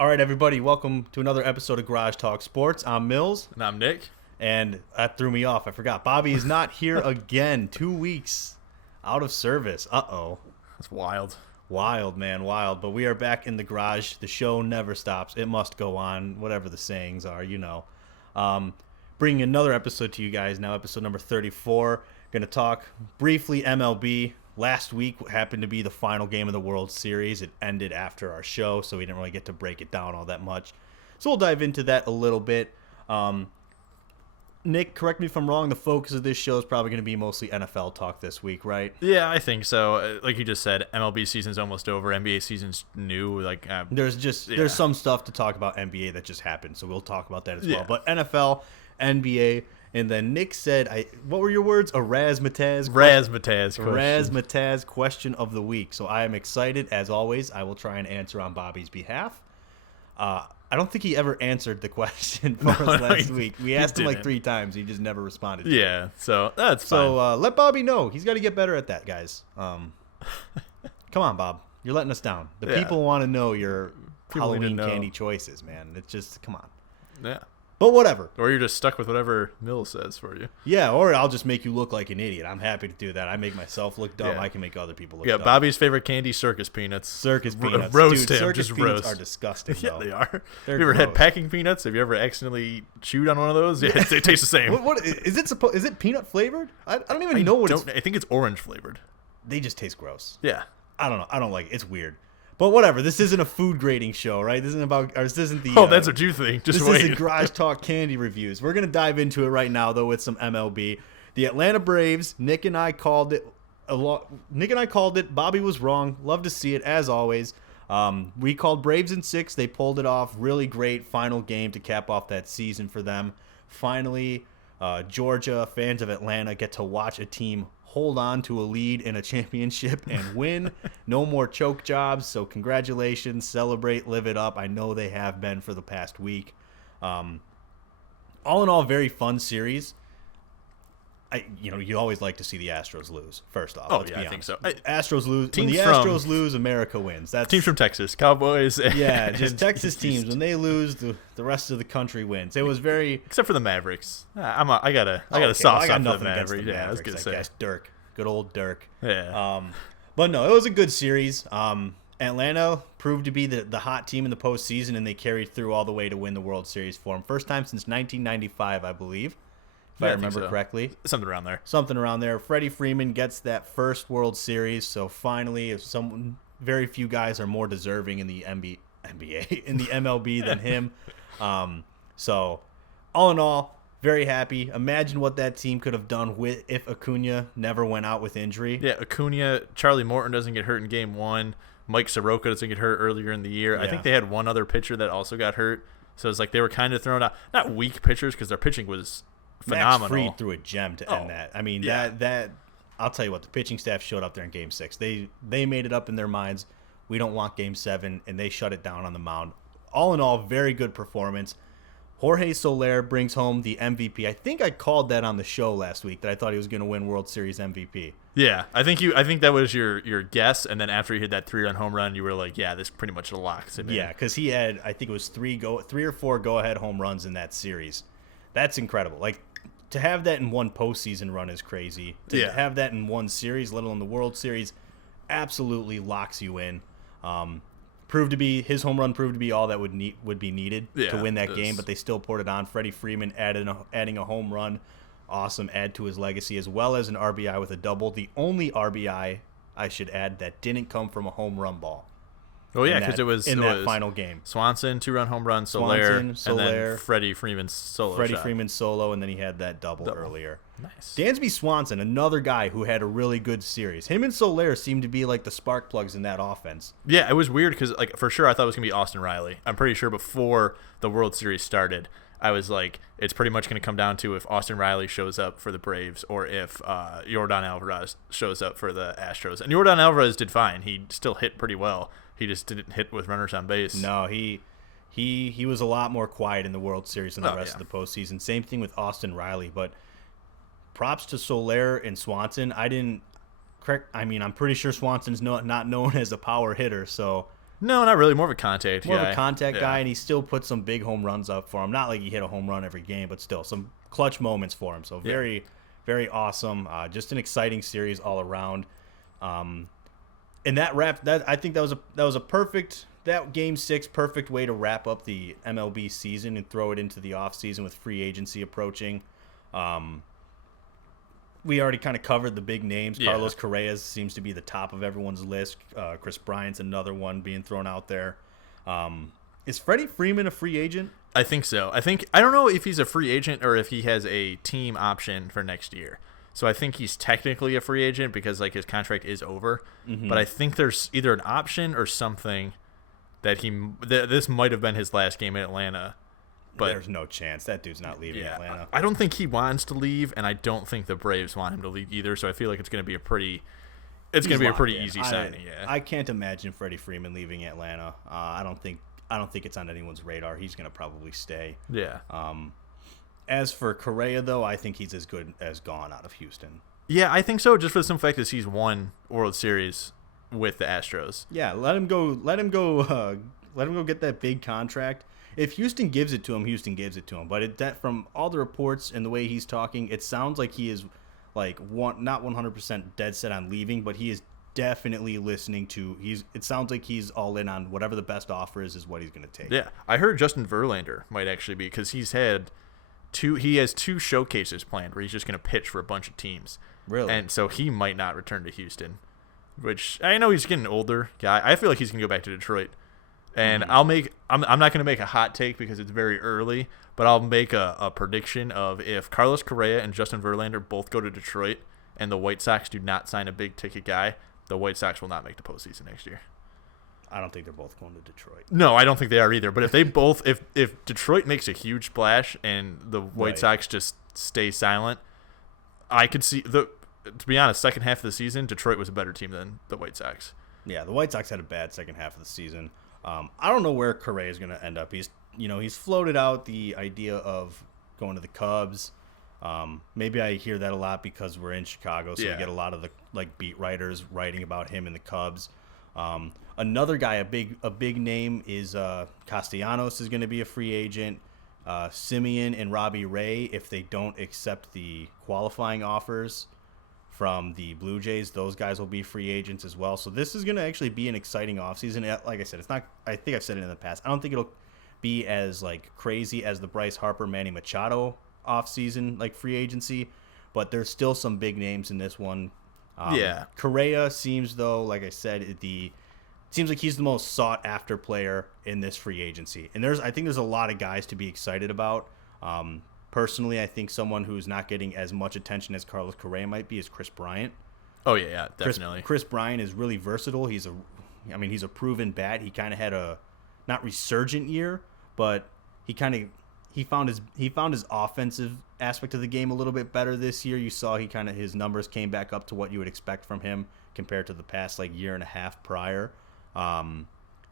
All right, everybody, welcome to another episode of Garage Talk Sports. I'm Mills, And I'm Nick. and that threw me off. I forgot. Bobby is not here again. 2 weeks out of service. Uh-oh. That's wild. Wild, man, wild. But we are back in the garage. The show never stops. It must go on, whatever the sayings are, you know. Bringing another episode to you guys now, episode number 34. Going to talk briefly MLB. Last week happened to be the final game of the World Series. It ended after our show, so we didn't really get to break it down all that much. So we'll dive into that a little bit. Nick, correct me if I'm wrong. The focus of this show is probably going to be mostly NFL talk this week, right? Yeah, I think so. Like you just said, MLB season's almost over. NBA season's new. There's some stuff to talk about NBA that just happened, so we'll talk about that as well. Yeah. But NFL, NBA, and then Nick said, what were your words? A razzmatazz question of the week. So I am excited, as always. I will try and answer on Bobby's behalf. I don't think he ever answered the question for us last week. We asked him like 3 times. He just never responded to it. Yeah, so that's fine. So let Bobby know. He's got to get better at that, guys. Come on, Bob. You're letting us down. The people want to know your Halloween candy choices, man. It's just, come on. Yeah. But whatever. Or you're just stuck with whatever Mills says for you. Yeah, or I'll just make you look like an idiot. I'm happy to do that. I make myself look dumb. Yeah. I can make other people look Yeah, dumb. Bobby's favorite candy, circus peanuts. Circus peanuts. Roast Dude, him. circus Just peanuts roast. are disgusting, Yeah, though. they are. They're Have you ever had gross. packing peanuts? Have you ever accidentally chewed on one of those? Yeah, they taste the same. What is it? Is it peanut flavored? I don't even know what it's. I think it's orange flavored. They just taste gross. Yeah. I don't know. I don't like it. It's weird. But whatever. This isn't a food grading show, right? This isn't about. Or this isn't the. Oh, that's what you think. Just This wait. isn't Garage Talk candy reviews. We're gonna dive into it right now, though, with some MLB. The Atlanta Braves. Nick and I called it. Bobby was wrong. Love to see it as always. We called Braves in 6. They pulled it off. Really great final game to cap off that season for them. Finally, Georgia fans of Atlanta get to watch a team hold on to a lead in a championship and win. No more choke jobs, so congratulations, celebrate, live it up. I know they have been for the past week. All in all, very fun series. You always like to see the Astros lose. First off, Oh, let's yeah, be I think honest. so. Astros lose. When Teams the from- Astros lose, America wins. That's Teams from Texas, Cowboys. yeah, just and Texas East. teams. When they lose, the rest of the country wins. It was very. Except for the Mavericks. I got a Okay, soft I got spot for the nothing against Mavericks. the Yeah, I was Mavericks, gonna I say. guess. Dirk, good old Dirk. Yeah. But no, it was a good series. Atlanta proved to be the hot team in the postseason, and they carried through all the way to win the World Series for them. First time since 1995, I believe, if I think remember so. correctly. Something around there. Something around there. Freddie Freeman gets that first World Series, so finally, very few guys are more deserving in the NBA in the MLB than him. So, all in all, very happy. Imagine what that team could have done if Acuna never went out with injury. Yeah, Acuna, Charlie Morton doesn't get hurt in game 1. Mike Soroka doesn't get hurt earlier in the year. I Yeah. think they had one other pitcher that also got hurt. So it's like they were kind of thrown out. Not weak pitchers because their pitching was phenomenal. Max Fried threw a gem to end that. I mean, yeah. that I'll tell you what, the pitching staff showed up there in Game 6. They made it up in their minds. We don't want Game 7, and they shut it down on the mound. All in all, very good performance. Jorge Soler brings home the MVP. I think I called that on the show last week that I thought he was going to win World Series MVP. Yeah, I think that was your guess, and then after he hit that 3-run home run, you were like, yeah, this pretty much locks him in. Yeah, because he had, I think it was 3 or 4 go-ahead home runs in that series. That's incredible. Like, to have that in one postseason run is crazy. To have that in one series, let alone the World Series, absolutely locks you in. His home run proved to be all that would be needed to win that game, but they still poured it on. Freddie Freeman adding a home run, awesome add to his legacy, as well as an RBI with a double. The only RBI, I should add, that didn't come from a home run ball. Oh yeah, because it was that final game. Swanson 2-run home run, Soler, and Soler, then Freddie Freeman's solo shot. Freeman solo, and then he had that double earlier. Nice. Dansby Swanson, another guy who had a really good series. Him and Soler seemed to be like the spark plugs in that offense. Yeah, it was weird because, like, for sure I thought it was going to be Austin Riley. I'm pretty sure before the World Series started, I was like, it's pretty much going to come down to if Austin Riley shows up for the Braves or if Yordan Alvarez shows up for the Astros. And Yordan Alvarez did fine. He still hit pretty well. He just didn't hit with runners on base. No, he was a lot more quiet in the World Series than the rest of the postseason. Same thing with Austin Riley, but props to Soler and Swanson. I'm pretty sure Swanson's not known as a power hitter, so No, not really. More of a contact More guy. of a contact guy, and he still put some big home runs up for him. Not like he hit a home run every game, but still some clutch moments for him. So very, very awesome. Just an exciting series all around. And I think that was a perfect, that Game 6 perfect way to wrap up the MLB season and throw it into the off season with free agency approaching. We already kind of covered the big names. Yeah. Carlos Correa seems to be the top of everyone's list. Chris Bryant's another one being thrown out there. Is Freddie Freeman a free agent? I think so. I don't know if he's a free agent or if he has a team option for next year. So I think he's technically a free agent because like his contract is over. Mm-hmm. But I think there's either an option or something that this might have been his last game in Atlanta. But there's no chance. That dude's not leaving Atlanta. I don't think he wants to leave, and I don't think the Braves want him to leave either. So I feel like it's going to be a pretty easy signing. Yeah, I can't imagine Freddie Freeman leaving Atlanta. I don't think it's on anyone's radar. He's going to probably stay. Yeah. As for Correa, though, I think he's as good as gone out of Houston. Yeah, I think so. Just for the simple fact that he's won World Series with the Astros. Yeah, let him go. Let him go get that big contract. If Houston gives it to him, Houston gives it to him. But from all the reports and the way he's talking, it sounds like he is not 100% dead set on leaving, but he is definitely listening to. It sounds like he's all in on whatever the best offer is what he's going to take. Yeah, I heard Justin Verlander might actually be because he has two showcases planned where he's just going to pitch for a bunch of teams. Really? And so he might not return to Houston, which I know he's getting an older guy. I feel like he's going to go back to Detroit. And I'm not going to make a hot take because it's very early, but I'll make a prediction of if Carlos Correa and Justin Verlander both go to Detroit and the White Sox do not sign a big ticket guy, the White Sox will not make the postseason next year. I don't think they're both going to Detroit. No, I don't think they are either. But if they both, if Detroit makes a huge splash and the White Sox just stay silent, I could see to be honest, second half of the season, Detroit was a better team than the White Sox. Yeah, the White Sox had a bad second half of the season. I don't know where Correa is going to end up. He's floated out the idea of going to the Cubs. Maybe I hear that a lot because we're in Chicago, so we get a lot of the beat writers writing about him and the Cubs. Another guy, a big name is Castellanos is going to be a free agent. Simeon and Robbie Ray, if they don't accept the qualifying offers from the Blue Jays, those guys will be free agents as well. So this is going to actually be an exciting offseason. Like I said, it's not. I think I've said it in the past. I don't think it'll be as crazy as the Bryce Harper, Manny Machado offseason free agency, but there's still some big names in this one. Correa seems though, like I said, seems like he's the most sought after player in this free agency, and I think there's a lot of guys to be excited about. Personally, I think someone who's not getting as much attention as Carlos Correa might be is Chris Bryant. Oh yeah, definitely. Chris Bryant is really versatile. He's a proven bat. He kind of had a not resurgent year, but he found his offensive aspect of the game a little bit better this year. You saw his numbers came back up to what you would expect from him compared to the past year and a half prior.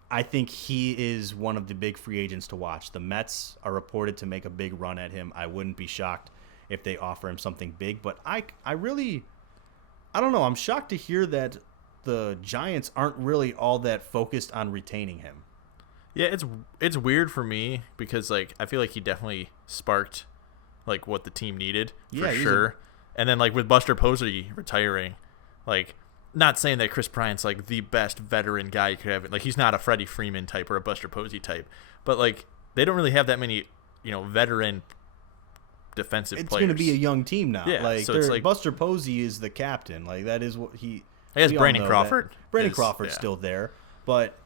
I think he is one of the big free agents to watch. The Mets are reported to make a big run at him. I wouldn't be shocked if they offer him something big, but I don't know. I'm shocked to hear that the Giants aren't really all that focused on retaining him. Yeah, it's weird for me because I feel like he definitely sparked what the team needed for sure. And then with Buster Posey retiring, not saying that Chris Bryant's the best veteran guy you could have. He's not a Freddie Freeman type or a Buster Posey type, but they don't really have that many veteran defensive players. It's going to be a young team now. Yeah, so Buster Posey is the captain. That is what he. I guess Brandon Crawford. Brandon Crawford's still there, but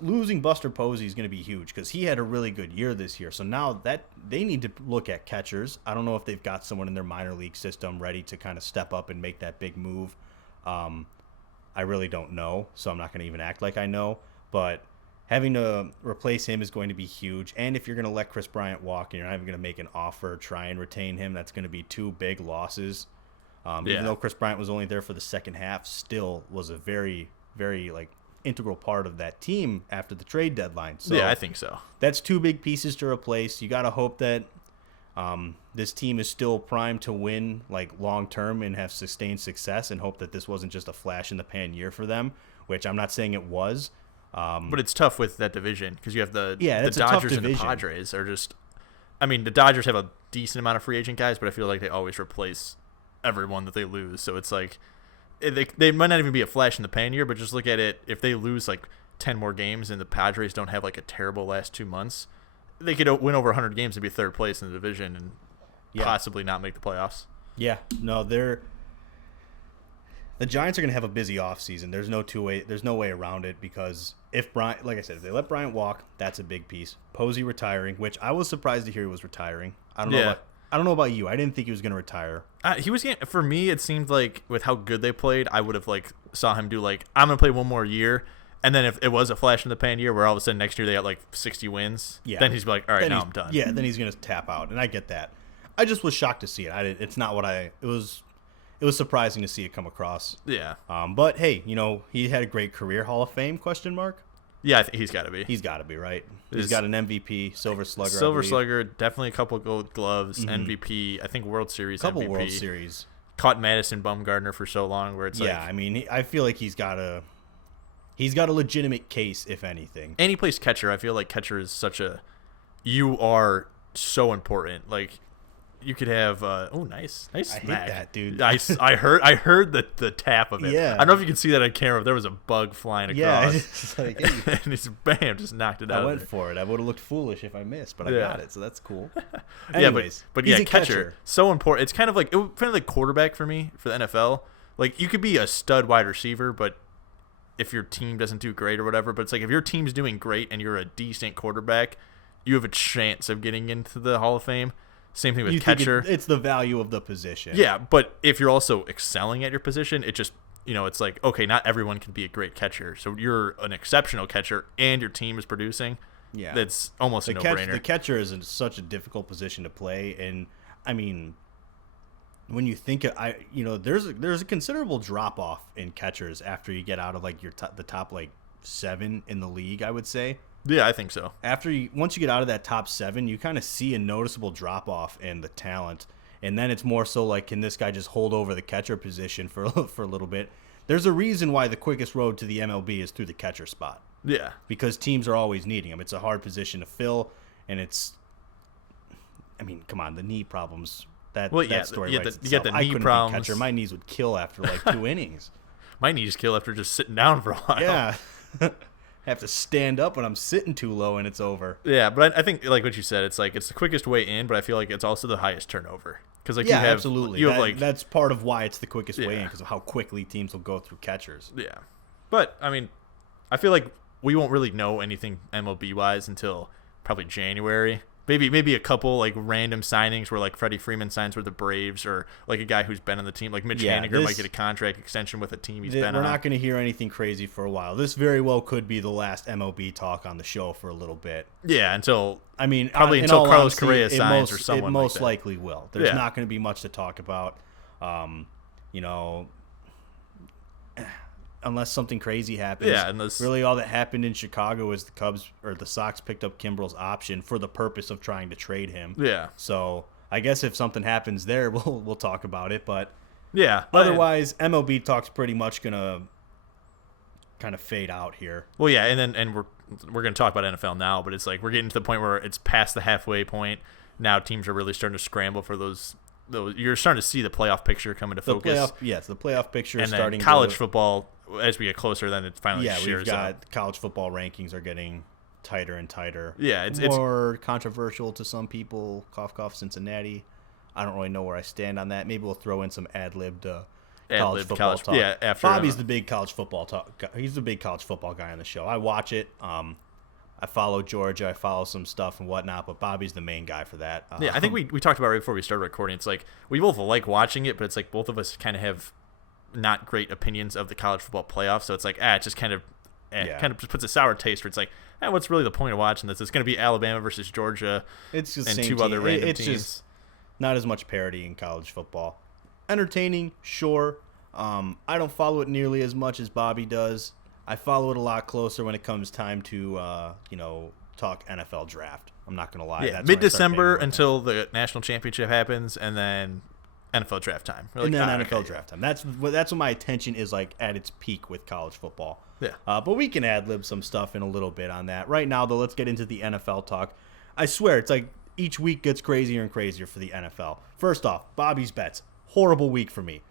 losing Buster Posey is going to be huge because he had a really good year this year. So now that they need to look at catchers. I don't know if they've got someone in their minor league system ready to kind of step up and make that big move. I really don't know, so I'm not going to even act like I know. But having to replace him is going to be huge. And if you're going to let Chris Bryant walk and you're not even going to make an offer, try and retain him, that's going to be two big losses. Even though Chris Bryant was only there for the second half, still was a very, very integral part of that team after the trade deadline. So yeah, I think so. That's two big pieces to replace. You got to hope that this team is still primed to win long term and have sustained success, and hope that this wasn't just a flash in the pan year for them, which I'm not saying it was. But it's tough with that division because you have the it's a tough Dodgers and the division. Padres are just. I mean, the Dodgers have a decent amount of free agent guys, but I feel like they always replace everyone that they lose. So it's like they might not even be a flash in the pan year, but just look at it. If they lose like 10 more games and the Padres don't have like a terrible last 2 months, they could win over 100 games and be third place in the division and possibly not make the playoffs. Yeah, no, the Giants are going to have a busy offseason. There's no way around it because if Bryant, like I said, if they let Bryant walk, that's a big piece. Posey retiring, which I was surprised to hear he was retiring. I don't know about you. I didn't think he was going to retire. He was for me. It seemed like with how good they played, I would have like saw him do like I'm going to play one more year. And then if it was a flash in the pan year where all of a sudden next year they got like 60 wins, then he's like, all right, now I'm done. Yeah, then he's going to tap out, and I get that. I just was shocked to see it. It's not what it was surprising to see it come across. Yeah. But hey, he had a great career. Hall of Fame ? Yeah, I think he's got to be. He's got to be, right? He's got an MVP, Silver Slugger. Silver Slugger, definitely a couple Gold Gloves, MVP. I think World Series couple MVP. World Series. Caught Madison Bumgarner for so long, where it's like. Yeah, I mean, I feel like he's got a legitimate case, if anything. And he plays catcher. I feel like catcher is you are so important. Like. You could have nice I smack. hate that, dude. I heard the tap of it. Yeah. I don't know if you can see that on camera. But there was a bug flying across. Yeah, it's like, hey. And it's bam, just knocked it out. I went for it. I would have looked foolish if I missed, but I got it, so that's cool. Anyways, but he's a catcher, so important. It's kind of like quarterback for me for the NFL. Like you could be a stud wide receiver, but if your team doesn't do great or whatever, but it's like if your team's doing great and you're a decent quarterback, you have a chance of getting into the Hall of Fame. Same thing with catcher. It's the value of the position. Yeah, but if you're also excelling at your position, it just, it's like, okay, not everyone can be a great catcher. So you're an exceptional catcher and your team is producing. Yeah. That's almost a no-brainer. The catcher is in such a difficult position to play. And, I mean, when you think there's a considerable drop-off in catchers after you get out of, like, the top, like, 7 in the league, I would say. Yeah, I think so. Once you get out of that top 7, you kind of see a noticeable drop off in the talent, and then it's more so like, can this guy just hold over the catcher position for a little bit? There's a reason why the quickest road to the MLB is through the catcher spot. Yeah, because teams are always needing him. It's a hard position to fill, and come on, the knee problems. That story you writes get the itself. knee problems. Be catcher. My knees would kill after like 2 innings. My knees kill after just sitting down for a while. Yeah. Have to stand up when I'm sitting too low and it's over. Yeah, but I think like what you said, it's like it's the quickest way in, but I feel like it's also the highest turnover because like absolutely. You that's part of why it's the quickest way in because of how quickly teams will go through catchers. Yeah, but I mean, I feel like we won't really know anything MLB wise until probably January. Maybe a couple like random signings where like Freddie Freeman signs with the Braves or like a guy who's been on the team like Mitch Haniger might get a contract extension with a team he's been on. We're not going to hear anything crazy for a while. This very well could be the last MLB talk on the show for a little bit. Yeah, until probably until Carlos Correa signs or someone. It most like that. likely will. There's not going to be much to talk about. Unless something crazy happens. Yeah, really all that happened in Chicago is the Cubs or the Sox picked up Kimbrel's option for the purpose of trying to trade him. Yeah. So I guess if something happens there, we'll talk about it. But yeah, otherwise, MLB talk's pretty much gonna kind of fade out here. Well, yeah, and we're gonna talk about NFL now, but it's like we're getting to the point where it's past the halfway point. Now teams are really starting to scramble for those. You're starting to see the playoff picture come into focus. The playoff picture is and starting. And college football, as we get closer, then it finally shares up. Yeah, we've got college football rankings are getting tighter and tighter. Yeah, it's more controversial to some people. Cough, cough, Cincinnati. I don't really know where I stand on that. Maybe we'll throw in some ad-libbed college football talk. Yeah, after Bobby's the big college football talk. He's the big college football guy on the show. I watch it. I follow Georgia. I follow some stuff and whatnot, but Bobby's the main guy for that. Yeah, I think we talked about it right before we started recording. It's like we both like watching it, but it's like both of us kind of have not great opinions of the college football playoffs. So it's like, it just kind of just puts a sour taste where it's like, what's really the point of watching this? It's going to be Alabama versus Georgia. It's just and same two team. other random it's teams. Just not as much parity in college football. Entertaining, sure. I don't follow it nearly as much as Bobby does. I follow it a lot closer when it comes time to talk NFL draft. I'm not gonna lie. Yeah, mid-December until the national championship happens, and then NFL draft time. And then NFL draft time. That's what my attention is like at its peak with college football. Yeah. But we can ad-lib some stuff in a little bit on that. Right now, though, let's get into the NFL talk. I swear, it's like each week gets crazier and crazier for the NFL. First off, Bobby's Bets. Horrible week for me.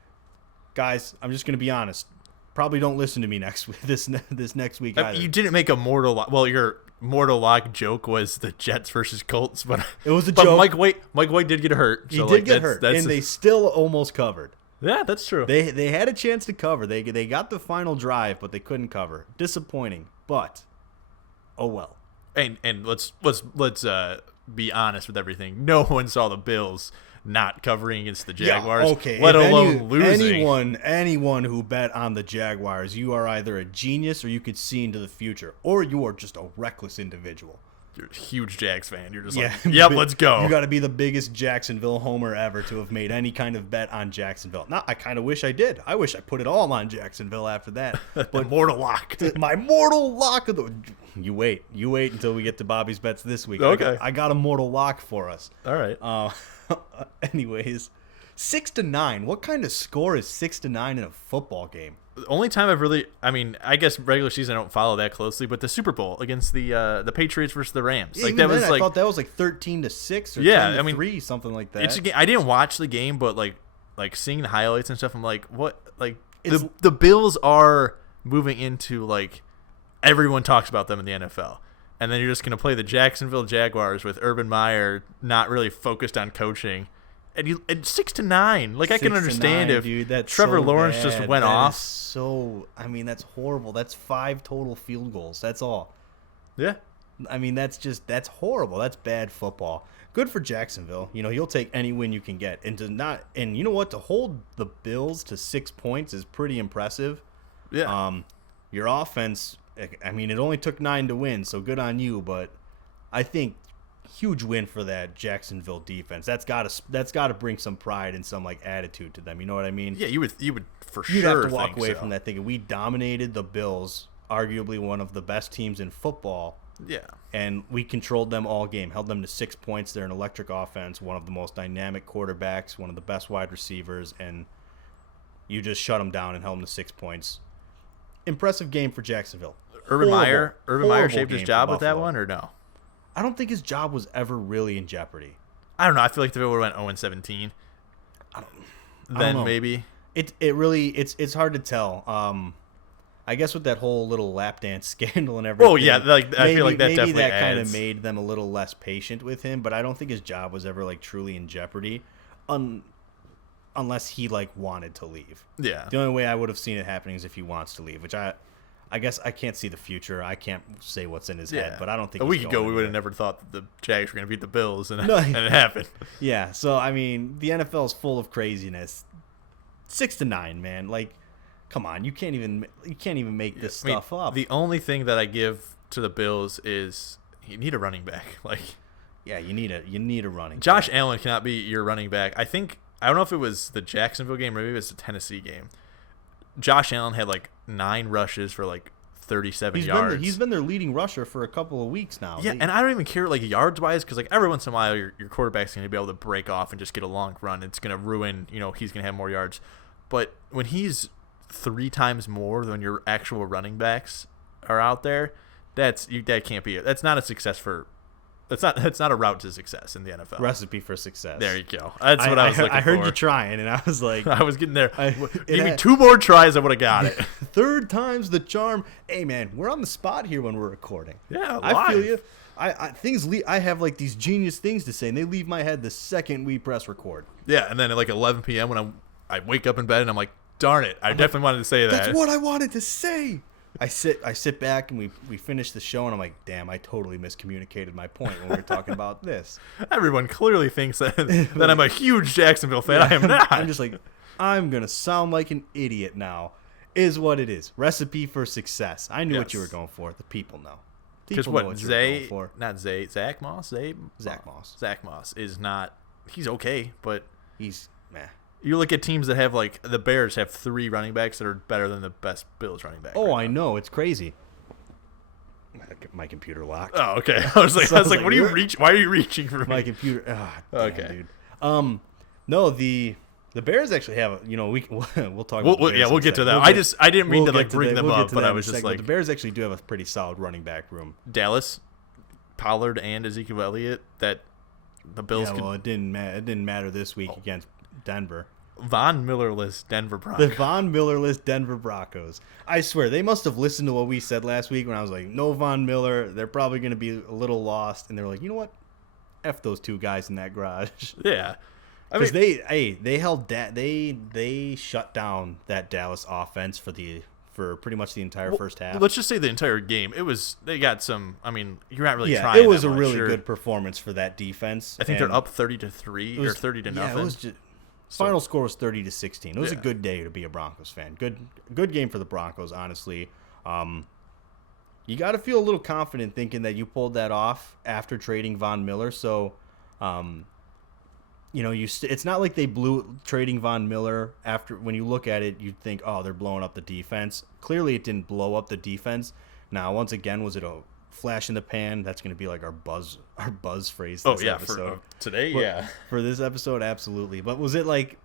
Guys, I'm just going to be honest. Probably don't listen to me next week. This next week either. You didn't make a mortal lock. Well, your mortal lock joke was the Jets versus Colts, but it was a joke. Mike White did get hurt. So he did get hurt, and they still almost covered. Yeah, that's true. They had a chance to cover. They got the final drive, but they couldn't cover. Disappointing, but oh well. And let's be honest with everything. No one saw the Bills not covering against the Jaguars, let alone losing. Anyone who bet on the Jaguars, you are either a genius or you could see into the future, or you are just a reckless individual. You're a huge Jags fan. You're just like, yep, let's go. You got to be the biggest Jacksonville homer ever to have made any kind of bet on Jacksonville. Now, I kind of wish I did. I wish I put it all on Jacksonville after that. But mortal lock. My mortal lock of the... You wait until we get to Bobby's Bets this week. Okay. I got a mortal lock for us. All right. Anyways, 6-9. What kind of score is 6-9 in a football game? The only time I've really, I guess regular season I don't follow that closely, but the Super Bowl against the Patriots versus the Rams, I thought that was like 13-6 or 10-3, something like that. It's a game, I didn't watch the game, but like seeing the highlights and stuff, I'm like, what? Like the Bills are moving into like everyone talks about them in the NFL. And then you're just going to play the Jacksonville Jaguars with Urban Meyer not really focused on coaching. And 6-9. Like, I can understand if Trevor Lawrence just went off. That's horrible. That's 5 total field goals. That's all. Yeah. That's horrible. That's bad football. Good for Jacksonville. You'll take any win you can get. And you know what? To hold the Bills to 6 points is pretty impressive. Yeah. Your offense... it only took 9 to win, so good on you. But I think huge win for that Jacksonville defense. That's got to bring some pride and some like attitude to them. You know what I mean? Yeah, you would for sure. You'd have to walk away from that thinking we dominated the Bills, arguably one of the best teams in football. Yeah, and we controlled them all game, held them to 6 points. They're an electric offense, one of the most dynamic quarterbacks, one of the best wide receivers, and you just shut them down and held them to 6 points. Impressive game for Jacksonville. Urban Meyer shaped his job with that one, or no? I don't think his job was ever really in jeopardy. I don't know. I feel like if it would have went 0-17, I don't know. Maybe it's hard to tell. I guess with that whole little lap dance scandal and everything. Oh yeah, I feel like that definitely that kind of made them a little less patient with him. But I don't think his job was ever like truly in jeopardy, unless he like wanted to leave. Yeah. The only way I would have seen it happening is if he wants to leave, which I guess I can't see the future. I can't say what's in his head, but I don't think a week ago we would have never thought that the Jags were going to beat the Bills, and it happened. Yeah, so the NFL is full of craziness. 6-9, man. Like, come on, you can't even make this stuff up. The only thing that I give to the Bills is you need a running back. Like, yeah, you need a running. Josh Allen cannot be your running back. I don't know if it was the Jacksonville game or maybe it was the Tennessee game. Josh Allen had like 9 rushes for like 37 yards. He's been their leading rusher for a couple of weeks now. Yeah, and I don't even care like yards wise because like every once in a while your quarterback's going to be able to break off and just get a long run. It's going to ruin, he's going to have more yards. But when he's 3 times more than your actual running backs are out there, that can't be it. That's not a success for. That's not a route to success in the NFL. Recipe for success. There you go. That's what I was looking for. I heard you trying, and I was like... I was getting there. Give me 2 more tries, I would have got it. 3rd time's the charm. Hey, man, we're on the spot here when we're recording. Yeah, live. I feel you. I have like these genius things to say, and they leave my head the second we press record. Yeah, and then at like 11 p.m. when I wake up in bed, and I'm like, darn it, I definitely wanted to say that. That's what I wanted to say. I sit back and we finish the show and I'm like, damn, I totally miscommunicated my point when we were talking about this. Everyone clearly thinks that I'm a huge Jacksonville fan. I am not. I'm just like, I'm gonna sound like an idiot now. Is what it is. Recipe for success. I knew what you were going for. The people know. Because what Zay, not Zay, Zach Moss, Zach Moss. Zach Moss is not. He's okay, but he's meh. You look at teams that have like the Bears have 3 running backs that are better than the best Bills running back. Oh, I know, it's crazy. My computer locked. Oh, okay. I was like, what are you reach? Why are you reaching for my me? computer? Okay, dude. No, The Bears actually have, we'll talk about the Bears. Yeah, we'll get to that. I didn't mean to like bring them up, but I was just like, the Bears actually do have a pretty solid running back room. Dallas, Pollard, and Ezekiel Elliott. That the Bills. Yeah, well, it didn't matter this week against Denver. Von Millerless Denver Broncos. The Von Millerless Denver Broncos. I swear they must have listened to what we said last week when I was like, no Von Miller. They're probably going to be a little lost, and they're like, you know what? F those two guys in that garage. Yeah. Because they held they shut down that Dallas offense for pretty much the entire first half. Let's just say the entire game. They got some. I mean, you're not really trying. Yeah, it was that a much. really good performance for that defense. I think they're up 30-3 or 30-0. Yeah, it was just, final score was 30-16. It was a good day to be a Broncos fan. Good game for the Broncos, honestly. You got to feel a little confident thinking that you pulled that off after trading Von Miller. So. It's not like they blew trading Von Miller. After when you look at it, you'd think, oh, they're blowing up the defense. Clearly, it didn't blow up the defense. Now, once again, was it a flash in the pan? That's going to be like our buzz phrase. This episode. For today, For this episode, absolutely. But was it like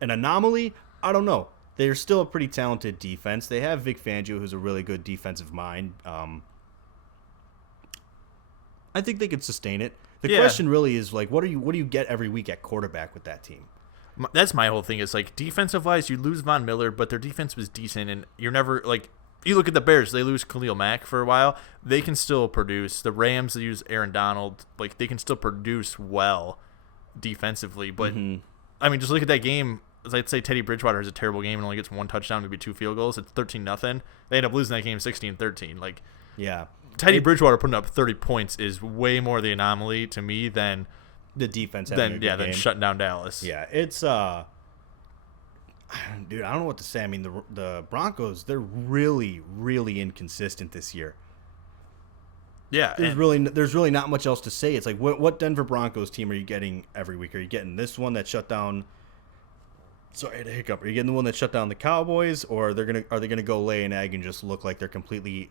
an anomaly? I don't know. They're still a pretty talented defense. They have Vic Fangio, who's a really good defensive mind. I think they could sustain it. The question really is like, what do you get every week at quarterback with that team? That's my whole thing. Is like defensive wise, you lose Von Miller, but their defense was decent, and you're never like. You look at the Bears; they lose Khalil Mack for a while. They can still produce. The Rams, they use Aaron Donald. Like they can still produce well defensively. But I mean, just look at that game. Let's say Teddy Bridgewater has a terrible game and only gets one touchdown, maybe 2 field goals. It's 13-0. They end up losing that game 16-13. Like yeah. Teddy Bridgewater putting up 30 points is way more the anomaly to me than the defense. Than shutting down Dallas. Yeah, it's dude, I don't know what to say. I mean, the Broncos, they're really, really inconsistent this year. Yeah, there's really not much else to say. It's like what Denver Broncos team are you getting every week? Are you getting this one that shut down? Sorry, I had a hiccup. Are you getting the one that shut down the Cowboys, or are they gonna go lay an egg and just look like they're completely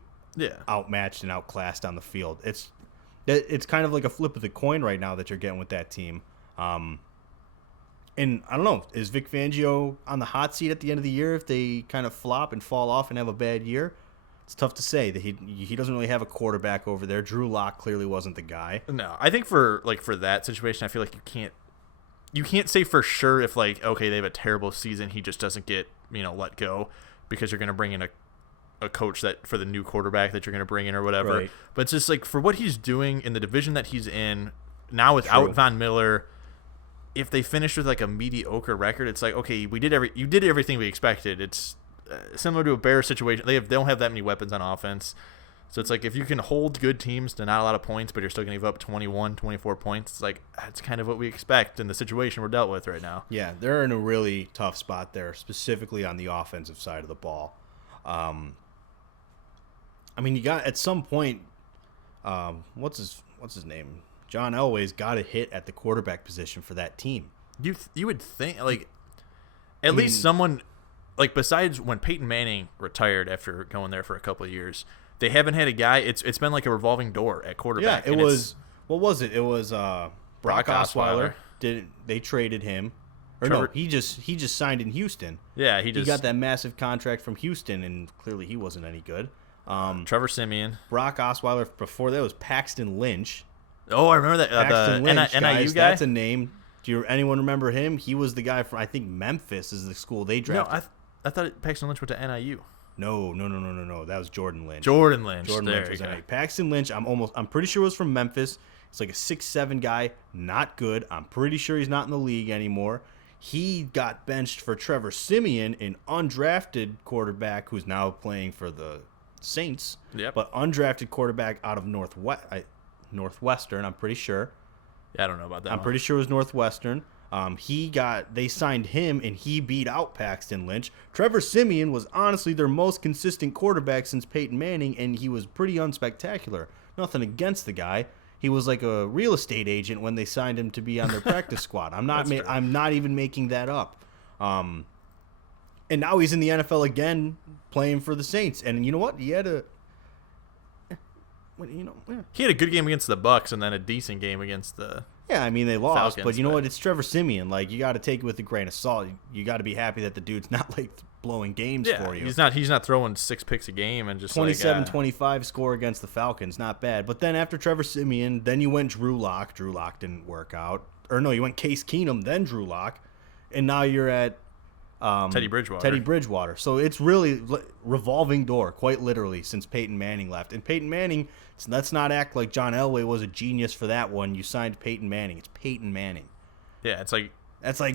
outmatched and outclassed on the field? It's kind of like a flip of the coin right now that you're getting with that team. And I don't know, is Vic Fangio on the hot seat at the end of the year if they kind of flop and fall off and have a bad year? It's tough to say that he doesn't really have a quarterback over there. Drew Lock clearly wasn't the guy. No, I think for that situation, I feel like you can't say for sure if like okay they have a terrible season, he just doesn't get let go because you're going to bring in a coach that for the new quarterback that you're going to bring in or whatever. Right. But it's just like for what he's doing in the division that he's in now without Von Miller, if they finish with like a mediocre record, it's like, okay, you did everything we expected. It's similar to a Bears situation. They don't have that many weapons on offense. So it's like if you can hold good teams to not a lot of points, but you're still going to give up 21, 24 points, it's like that's kind of what we expect in the situation we're dealt with right now. Yeah, they're in a really tough spot there, specifically on the offensive side of the ball. I mean, you got at some point, what's his name? John Elway's got to hit at the quarterback position for that team. You would think like at least someone like besides when Peyton Manning retired after going there for a couple of years. They haven't had a guy. It's been like a revolving door at quarterback. Yeah, it was. What was it? It was Brock Osweiler. They traded him, or no? He just signed in Houston. Yeah, he got that massive contract from Houston, and clearly he wasn't any good. Trevor Siemian, Brock Osweiler. Before that was Paxton Lynch. Oh, I remember that. Paxton Lynch, NIU guys, guy. That's a name. Do anyone remember him? He was the guy from I think Memphis is the school they drafted. No, I thought Paxton Lynch went to NIU. No. That was Jordan Lynch. Jordan Lynch was Paxton Lynch. I'm pretty sure was from Memphis. It's like a 6'7" guy, not good. I'm pretty sure he's not in the league anymore. He got benched for Trevor Siemian, an undrafted quarterback who's now playing for the Saints. Yep. But undrafted quarterback out of Northwestern, I'm pretty sure. Yeah, I don't know about that. I'm pretty sure it was Northwestern. They signed him, and he beat out Paxton Lynch. Trevor Siemian was honestly their most consistent quarterback since Peyton Manning, and he was pretty unspectacular. Nothing against the guy. He was like a real estate agent when they signed him to be on their practice squad. I'm not even making that up. And now he's in the NFL again, playing for the Saints. And you know what? He had a good game against the Bucks, and then a decent game against the Yeah, I mean, they lost, Falcons, but you know what? It's Trevor Siemian. Like, you got to take it with a grain of salt. You got to be happy that the dude's not, like, blowing games for you. He's not throwing 6 picks a game and just 27-25 score against the Falcons. Not bad. But then after Trevor Siemian, then you went Drew Lock. Drew Lock didn't work out. Or no, you went Case Keenum, then Drew Lock. And now you're at Teddy Bridgewater. So it's really revolving door, quite literally, since Peyton Manning left. And Peyton Manning, let's not act like John Elway was a genius for that one. You signed Peyton Manning. It's Peyton Manning. Yeah, it's like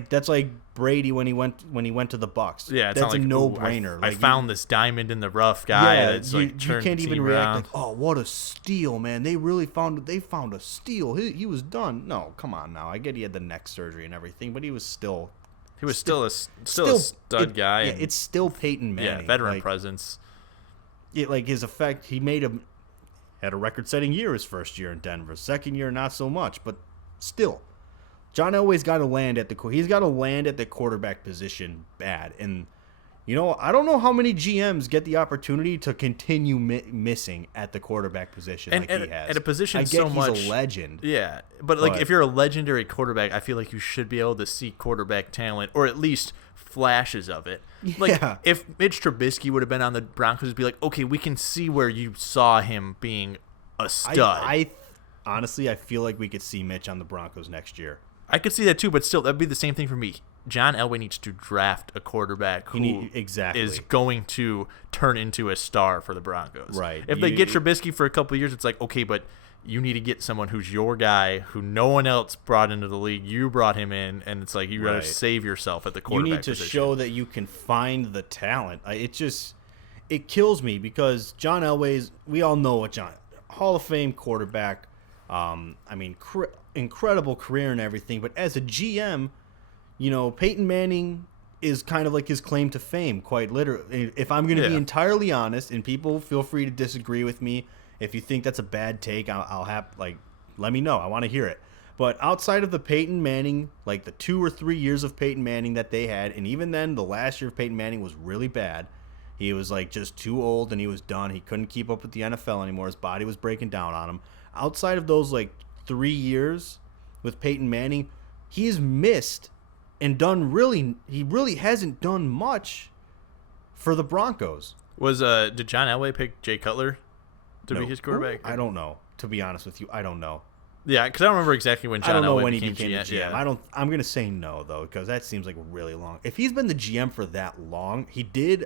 that's like Brady when he went to the Bucs. Yeah, it's that's not like a no-brainer. I found this diamond in the rough guy. Yeah, that's you turned can't the even team react around. like, oh, what a steal, man! They found a steal. He was done. No, come on now. I get he had the neck surgery and everything, but he was still a stud guy. Yeah, it's still Peyton Manning. Yeah, veteran presence. Like his effect, he had a record-setting year his first year in Denver. Second year, not so much, but still. John Elway's got to land at the quarterback position bad. And, you know, I don't know how many GMs get the opportunity to continue missing at the quarterback position he has. At a position I get much. He's a legend. Yeah, but if you're a legendary quarterback, I feel like you should be able to see quarterback talent, or at least flashes of it. Like, if Mitch Trubisky would have been on the Broncos, it'd be like, okay, we can see where you saw him being a stud. Honestly, I feel like we could see Mitch on the Broncos next year. I could see that too, but still, that'd be the same thing for me. John Elway needs to draft a quarterback who is going to turn into a star for the Broncos. Right. If they get Trubisky for a couple of years, it's like, okay, but you need to get someone who's your guy, who no one else brought into the league. You brought him in, and it's like you got to save yourself at the quarterback position. You need to show that you can find the talent. It kills me because John Elway's, we all know what Hall of Fame quarterback. Incredible career and everything, but as a GM, you know, Peyton Manning is kind of like his claim to fame, quite literally. If I'm going to be entirely honest, and people feel free to disagree with me, if you think that's a bad take, I'll have, let me know. I want to hear it. But outside of the Peyton Manning, like the 2 or 3 years of Peyton Manning that they had, and even then, the last year of Peyton Manning was really bad. He was just too old and he was done. He couldn't keep up with the NFL anymore. His body was breaking down on him. Outside of those 3 years with Peyton Manning, he's missed and he really hasn't done much for the Broncos. Did John Elway pick Jay Cutler to be his quarterback? I don't know. To be honest with you, I don't know. Yeah, because I don't remember exactly when John Elway became GM. Yeah. I'm gonna say no though, because that seems like really long. If he's been the GM for that long,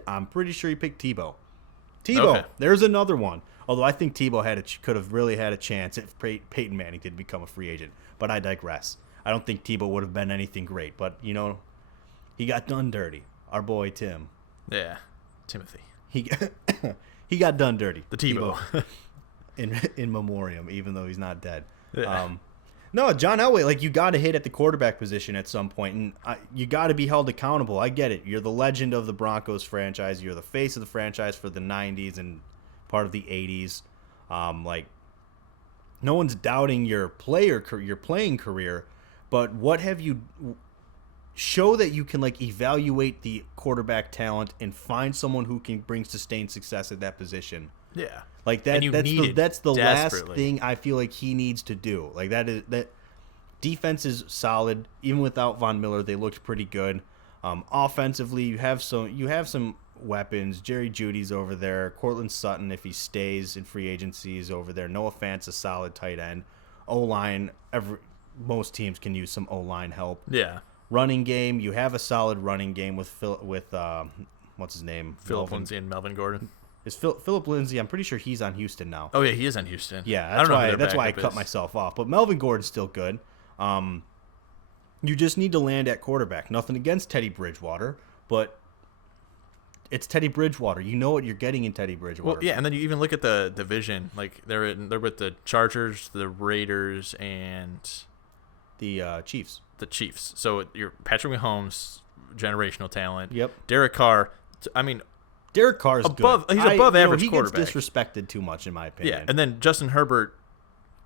I'm pretty sure he picked Tebow. Okay. There's another one. Although I think Tebow could have really had a chance if Peyton Manning did become a free agent. But I digress. I don't think Tebow would have been anything great. But, you know, he got done dirty. Our boy Tim. Yeah, Timothy. He got done dirty. The Tebow. in memoriam, even though he's not dead. Yeah. No, John Elway, you got to hit at the quarterback position at some point, and you got to be held accountable. I get it. You're the legend of the Broncos franchise. You're the face of the franchise for the 90s and part of the 80s. No one's doubting your playing career, but what have you show that you can evaluate the quarterback talent and find someone who can bring sustained success at that position. Yeah. That's the last thing I feel like he needs to do. That defense is solid. Even without Von Miller, they looked pretty good. Offensively, you have some weapons. Jerry Jeudy's over there. Cortland Sutton, if he stays in free agency, is over there. Noah Fant's a solid tight end. O-line, most teams can use some O-line help. Yeah. Running game, you have a solid running game with what's his name? Phillip Lindsay and Melvin Gordon. Is Phillip Lindsay? I'm pretty sure he's on Houston now. Oh yeah, he is on Houston. Yeah, that's why I cut myself off. But Melvin Gordon's still good. You just need to land at quarterback. Nothing against Teddy Bridgewater, but it's Teddy Bridgewater. You know what you're getting in Teddy Bridgewater. Well, yeah, and then you even look at the division. They're with the Chargers, the Raiders, and the Chiefs. The Chiefs. So you're Patrick Mahomes, generational talent. Yep. Derek Carr. Derek Carr's good. He's above average quarterback. He gets disrespected too much, in my opinion. Yeah, and then Justin Herbert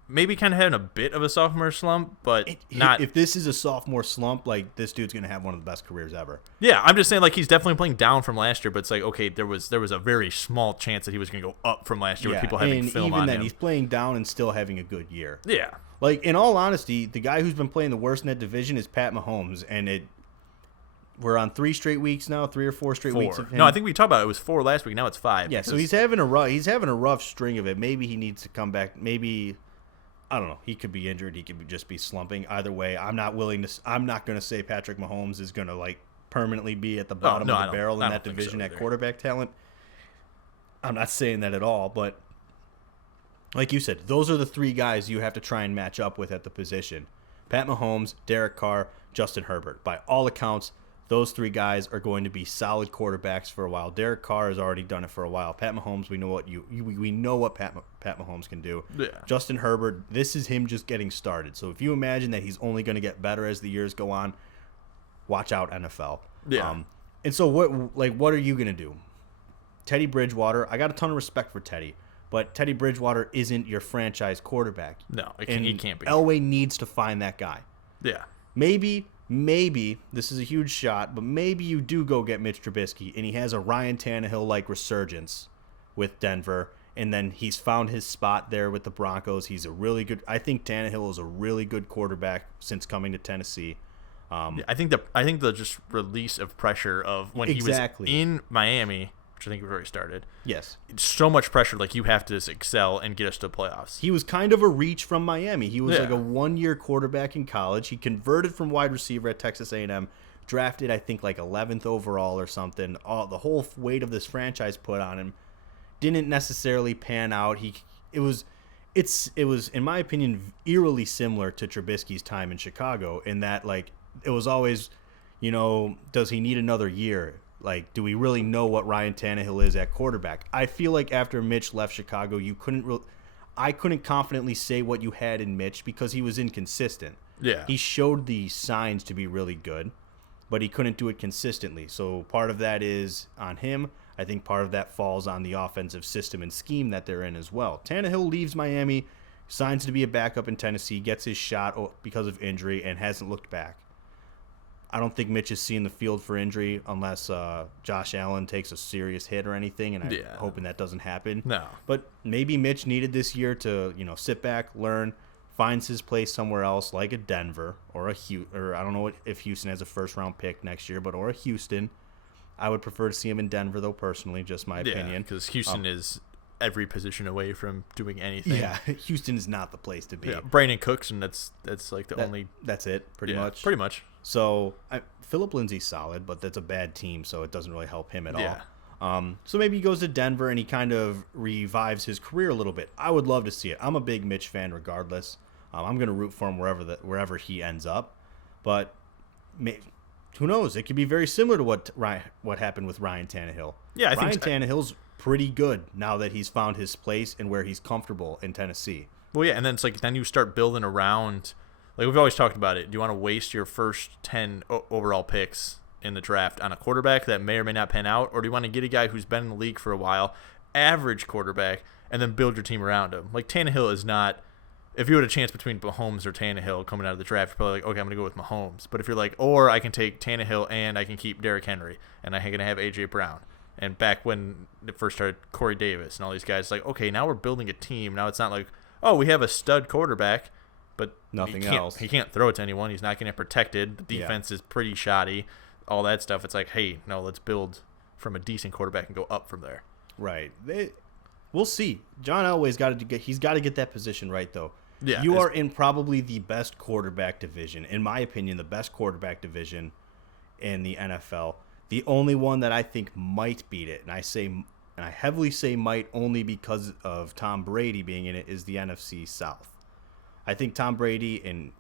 maybe kind of having a bit of a sophomore slump, but not. If this is a sophomore slump, like, this dude's gonna have one of the best careers ever. Yeah, I'm just saying, like, he's definitely playing down from last year, but it's like, okay, there was a very small chance that he was gonna go up from last year with people having film on him. And even then, he's playing down and still having a good year. Yeah. Like, in all honesty, the guy who's been playing the worst in that division is Pat Mahomes, and we're on 3 straight weeks now, 3 or 4 straight weeks of him. No, I think we talked about it was 4 last week. Now it's 5. Yeah, so he's having a rough string of it. Maybe he needs to come back. Maybe, I don't know. He could be injured. He could just be slumping. Either way, I'm not going to say Patrick Mahomes is going to, like, permanently be at the bottom of the barrel in that division at quarterback talent. I'm not saying that at all, but like you said, those are the 3 guys you have to try and match up with at the position. Pat Mahomes, Derek Carr, Justin Herbert. By all accounts, those 3 guys are going to be solid quarterbacks for a while. Derek Carr has already done it for a while. Pat Mahomes, we know what Pat Mahomes can do. Yeah. Justin Herbert, this is him just getting started. So if you imagine that he's only going to get better as the years go on, watch out, NFL. Yeah. And so what are you going to do? Teddy Bridgewater, I got a ton of respect for Teddy, but Teddy Bridgewater isn't your franchise quarterback. No, he can't be. Elway needs to find that guy. Yeah. Maybe this is a huge shot, but maybe you do go get Mitch Trubisky, and he has a Ryan Tannehill-like resurgence with Denver, and then he's found his spot there with the Broncos. He's a really good. I think Tannehill is a really good quarterback since coming to Tennessee. I think the just release of pressure of when he was in Miami, which I think we've already started. Yes. So much pressure, like, you have to just excel and get us to playoffs. He was kind of a reach from Miami. He was like a 1-year quarterback in college. He converted from wide receiver at Texas A&M, drafted, I think, like 11th overall or something. The whole weight of this franchise put on him didn't necessarily pan out. It was, in my opinion, eerily similar to Trubisky's time in Chicago in that, like, it was always, does he need another year? Like, do we really know what Ryan Tannehill is at quarterback? I feel like after Mitch left Chicago, I couldn't confidently say what you had in Mitch because he was inconsistent. Yeah. He showed the signs to be really good, but he couldn't do it consistently. So part of that is on him. I think part of that falls on the offensive system and scheme that they're in as well. Tannehill leaves Miami, signs to be a backup in Tennessee, gets his shot because of injury, and hasn't looked back. I don't think Mitch is seeing the field for injury unless Josh Allen takes a serious hit or anything, and I'm hoping that doesn't happen. No. But maybe Mitch needed this year to, sit back, learn, finds his place somewhere else, like a Denver or I don't know if Houston has a first-round pick next year, or a Houston. I would prefer to see him in Denver, though, personally, just my opinion. Because Houston is every position away from doing anything. Yeah, Houston is not the place to be. Yeah, Brandon Cooks, and that's like the only. That's it, pretty much. Pretty much. So Philip Lindsay's solid, but that's a bad team, so it doesn't really help him at all. So maybe he goes to Denver and he kind of revives his career a little bit. I would love to see it. I'm a big Mitch fan, regardless. I'm going to root for him wherever he ends up, but who knows? It could be very similar to what happened with Ryan Tannehill. Yeah, I think Ryan Tannehill's pretty good now that he's found his place and where he's comfortable in Tennessee. Well, yeah, and then it's like then you start building around. Like we've always talked about it. Do you want to waste your first 10 overall picks in the draft on a quarterback that may or may not pan out, or do you want to get a guy who's been in the league for a while, average quarterback, and then build your team around him? Like Tannehill is not. If you had a chance between Mahomes or Tannehill coming out of the draft, you're probably like, okay, I'm going to go with Mahomes. But if you're like, or I can take Tannehill and I can keep Derrick Henry, and I'm going to have A.J. Brown. And back when it first started, Corey Davis and all these guys, like, okay, now we're building a team. Now it's not like, oh, we have a stud quarterback, but nothing else. He can't throw it to anyone. He's not getting it protected. The defense is pretty shoddy. All that stuff. It's like, hey, no, let's build from a decent quarterback and go up from there. Right. We'll see. John Elway's got to get that position right, though. Yeah, you are in probably the best quarterback division. In my opinion, the best quarterback division in the NFL. The only one that I think might beat it, and I heavily say might only because of Tom Brady being in it, is the NFC South. I think Tom Brady, and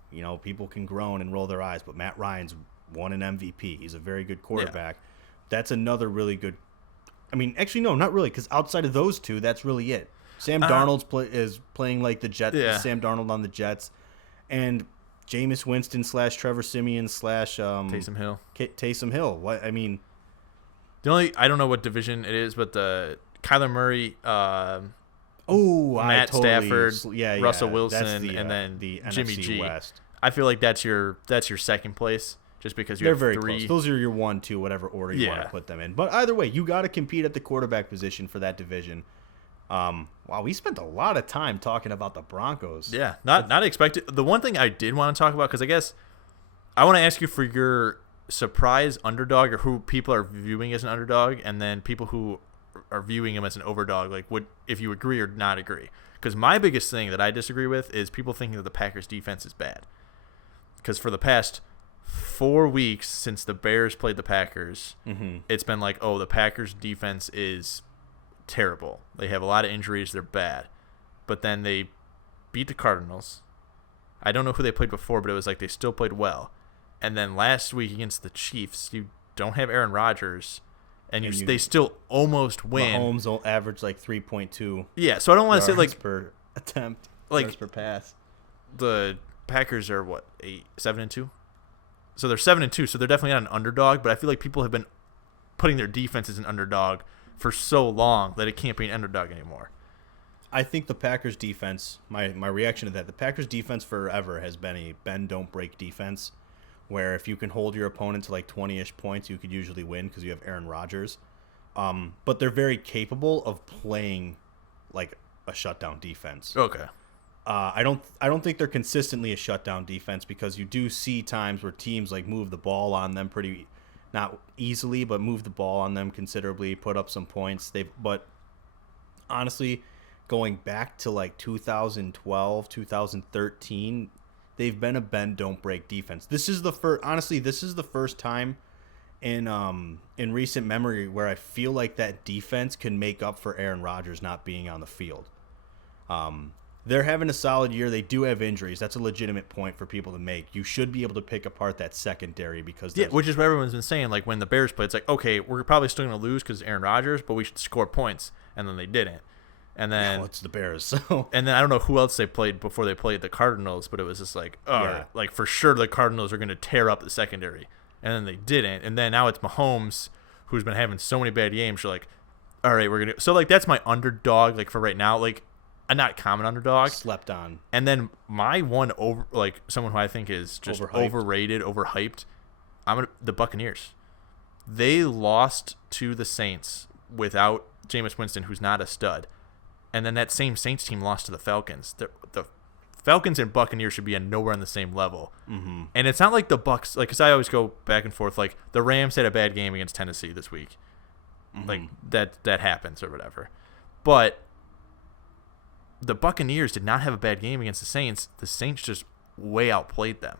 people can groan and roll their eyes, but Matt Ryan's won an MVP. He's a very good quarterback. Yeah. That's another really good. I mean, actually, no, not really, because outside of those two, that's really it. Sam Darnold is playing like the Jets. Yeah. Sam Darnold on the Jets, and Jameis Winston / Trevor Siemian / Taysom Hill. Taysom Hill. What I mean, I don't know what division it is, but the Kyler Murray. Matt Stafford, Russell That's Wilson, the, and then the Jimmy NFC G. West. I feel like that's your second place, just because They're have very three. close. Those are your 1, 2, whatever order you want to put them in. But either way, you got to compete at the quarterback position for that division. Wow, we spent a lot of time talking about the Broncos. Yeah, not expected. The one thing I did want to talk about, because I guess I want to ask you for your surprise underdog, or who people are viewing as an underdog, and then people who are viewing him as an overdog, like if you agree or not agree. Because my biggest thing that I disagree with is people thinking that the Packers defense is bad. Because for the past 4 weeks since the Bears played the Packers, it's been like, oh, the Packers defense is terrible. They have a lot of injuries. They're bad. But then they beat the Cardinals. I don't know who they played before, but it was like they still played well. And then last week against the Chiefs, you don't have Aaron Rodgers, and they still almost win. Mahomes will average like 3.2. Yeah, so I don't want to say like per attempt, like yards per pass. The Packers are what, 7-2? So they're 7-2, so they're definitely not an underdog, but I feel like people have been putting their defense as an underdog for so long that it can't be an underdog anymore. I think the Packers defense, my reaction to that, the Packers defense forever has been a bend don't break defense, where if you can hold your opponent to like 20-ish points, you could usually win because you have Aaron Rodgers. But they're very capable of playing like a shutdown defense. Okay. I don't think they're consistently a shutdown defense, because you do see times where teams like move the ball on them pretty, not easily, but move the ball on them considerably, put up some points. But honestly, going back to like 2012, 2013, they've been a bend don't break defense. This is the first time in recent memory where I feel like that defense can make up for Aaron Rodgers not being on the field. They're having a solid year. They do have injuries. That's a legitimate point for people to make. You should be able to pick apart that secondary, because which is what everyone's been saying. Like when the Bears played, it's like, okay, we're probably still going to lose because Aaron Rodgers, but we should score points, and then they didn't. And then it's the Bears. So and then I don't know who else they played before they played the Cardinals, but it was just like, like for sure the Cardinals are going to tear up the secondary, and then they didn't. And then now it's Mahomes, who's been having so many bad games. You're like, all right, we're gonna. So like that's my underdog. Like for right now, like a not common underdog. Slept on. And then my one over, like someone who I think is just overrated, overhyped. The Buccaneers. They lost to the Saints without Jameis Winston, who's not a stud. And then that same Saints team lost to the Falcons. The Falcons and Buccaneers should be nowhere on the same level. Mm-hmm. And it's not like the Bucs, like, because I always go back and forth. Like the Rams had a bad game against Tennessee this week. Mm-hmm. Like that happens or whatever. But the Buccaneers did not have a bad game against the Saints. The Saints just way outplayed them.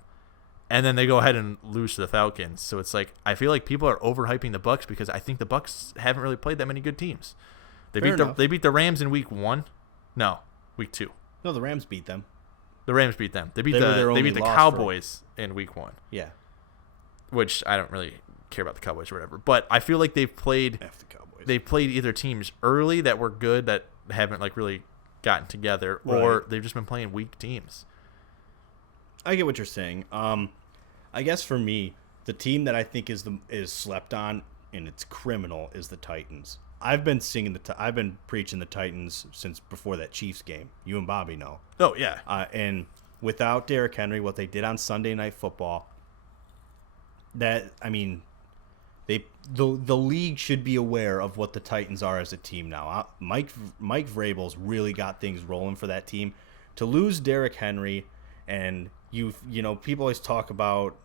And then they go ahead and lose to the Falcons. So it's like, I feel like people are overhyping the Bucs, because I think the Bucs haven't really played that many good teams. They beat the Rams in week 1. No, week 2. No, the Rams beat them. The Rams beat them. They beat the Cowboys in week 1. Yeah. Which I don't really care about the Cowboys or whatever. But I feel like they've played either teams early that were good that haven't like really gotten together, or they've just been playing weak teams. I get what you're saying. I guess for me, the team that I think is slept on, and it's criminal, is the Titans. I've been preaching the Titans since before that Chiefs game. You and Bobby know. Oh yeah. And without Derrick Henry, what they did on Sunday Night Football, the league should be aware of what the Titans are as a team now. Mike Vrabel's really got things rolling for that team. To lose Derrick Henry, and people always talk about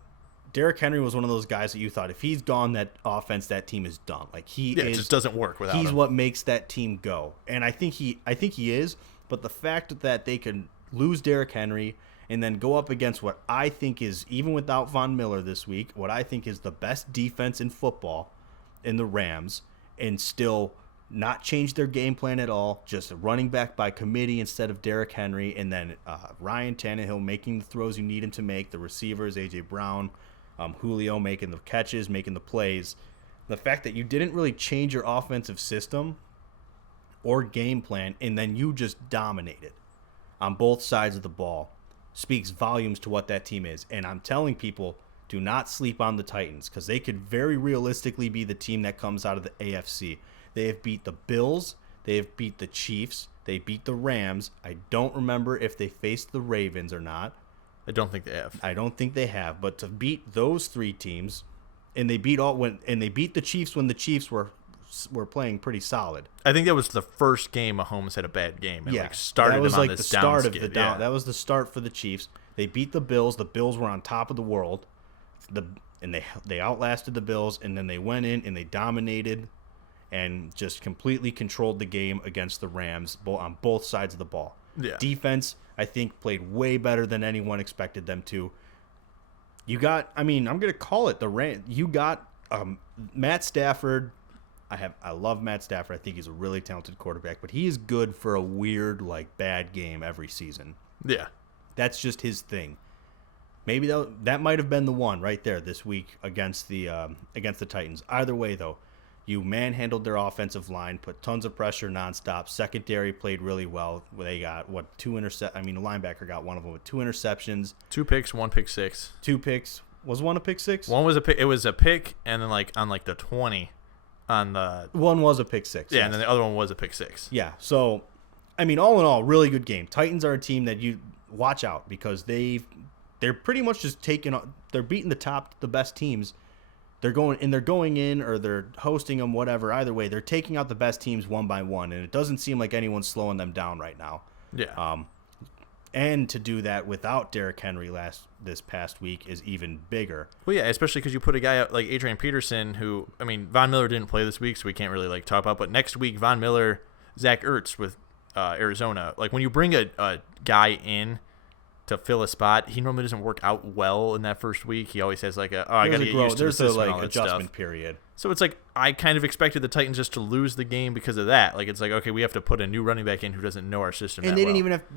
Derrick Henry was one of those guys that you thought if he's gone, that offense, that team is done. Like it just doesn't work without him. He's what makes that team go, and I think he is. But the fact that they can lose Derrick Henry and then go up against what I think is, even without Von Miller this week, what I think is the best defense in football in the Rams, and still not change their game plan at all, just running back by committee instead of Derrick Henry, and then Ryan Tannehill making the throws you need him to make, the receivers, A.J. Brown, Julio making the catches, making the plays. The fact that you didn't really change your offensive system or game plan, and then you just dominated on both sides of the ball, speaks volumes to what that team is. And I'm telling people, do not sleep on the Titans, because they could very realistically be the team that comes out of the AFC. They have beat the Bills, They've beat the Chiefs. They beat the Rams. I don't remember if they faced the Ravens or not. I don't think they have. I don't think they have. But to beat those three teams, and they beat the Chiefs when the Chiefs were playing pretty solid. I think that was the first game Mahomes had a bad game. And Yeah, started that was him on like this the start down of skid. the down. That was the start for the Chiefs. They beat the Bills. The Bills were on top of the world. And they outlasted the Bills, and then they went in and they dominated and just completely controlled the game against the Rams on both sides of the ball. Yeah. Defense, I think, played way better than anyone expected them to. I'm going to call it the Rams. You got Matt Stafford. I love Matt Stafford. I think he's a really talented quarterback, but he is good for a weird, bad game every season. Yeah. That's just his thing. Maybe that might have been the one right there this week against the Titans. Either way, though, you manhandled their offensive line, put tons of pressure nonstop. Secondary played really well. They got two interceptions. I mean, the linebacker got one of them with 2 interceptions, 2 picks, 1 pick six. 2 picks. Was one a pick six? One was a pick. It was a pick, and then on the 20, on the one was a pick six. Yeah, yes. and then the other one was a pick six. Yeah. So, I mean, all in all, really good game. Titans are a team that you watch out because they're pretty much just they're beating the best teams. They're going in or they're hosting them, whatever. Either way, they're taking out the best teams one by one, and it doesn't seem like anyone's slowing them down right now. Yeah. And to do that without Derrick Henry this past week is even bigger. Well, yeah, especially because you put a guy out like Adrian Peterson, who, I mean, Von Miller didn't play this week, so we can't really talk about. But next week, Von Miller, Zach Ertz with Arizona. When you bring a guy in to fill a spot, he normally doesn't work out well in that first week. He always has I got to get used to the system and all that adjustment stuff. period. So it's I kind of expected the Titans just to lose the game because of that. It's okay, we have to put a new running back in who doesn't know our system. And they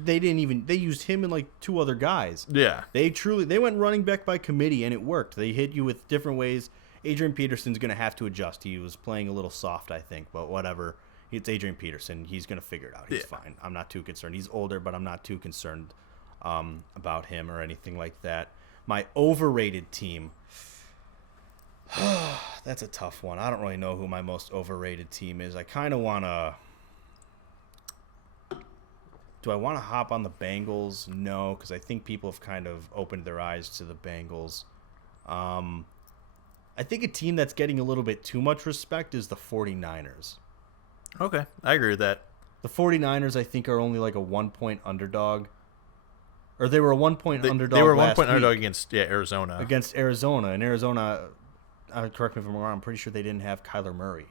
they used him and 2 other guys. Yeah. They went running back by committee and it worked. They hit you with different ways. Adrian Peterson's going to have to adjust. He was playing a little soft, I think, but whatever. It's Adrian Peterson. He's going to figure it out. He's fine. I'm not too concerned. He's older, but I'm not too concerned about him or anything like that. My overrated team. That's a tough one. I don't really know who my most overrated team is. I kind of want to. Do I want to hop on the Bengals? No, because I think people have kind of opened their eyes to the Bengals. I think a team that's getting a little bit too much respect is the 49ers. Okay, I agree with that. The 49ers, I think, are only a 1-point underdog. Or they were a 1-point underdog. They were a 1-point underdog against Arizona. Against Arizona. And Arizona, correct me if I'm wrong, I'm pretty sure they didn't have Kyler Murray.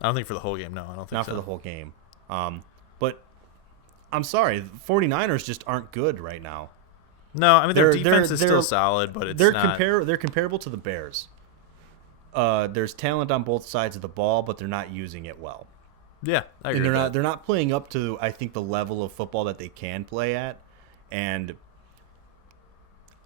I don't think for the whole game. No, I don't think Not so. for the whole game. But I'm sorry, the 49ers just aren't good right now. No, I mean their defense is still solid, but they're comparable to the Bears. There's talent on both sides of the ball, but they're not using it well. Yeah, I agree. And they're not playing up to, I think, the level of football that they can play at. And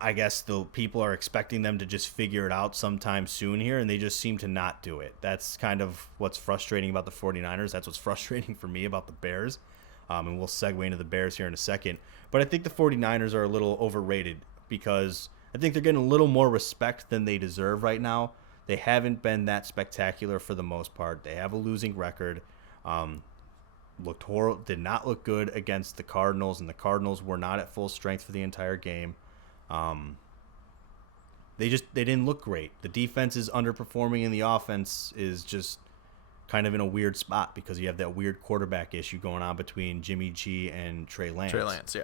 I guess the people are expecting them to just figure it out sometime soon here, and they just seem to not do it. That's kind of what's frustrating about the 49ers. That's what's frustrating for me about the Bears. And we'll segue into the Bears here in a second. But I think the 49ers are a little overrated because I think they're getting a little more respect than they deserve right now. They haven't been that spectacular for the most part. They have a losing record. Looked horrible. Did not look good against the Cardinals, and the Cardinals were not at full strength for the entire game. They didn't look great. The defense is underperforming, and the offense is just kind of in a weird spot because you have that weird quarterback issue going on between Jimmy G and Trey Lance. Yeah.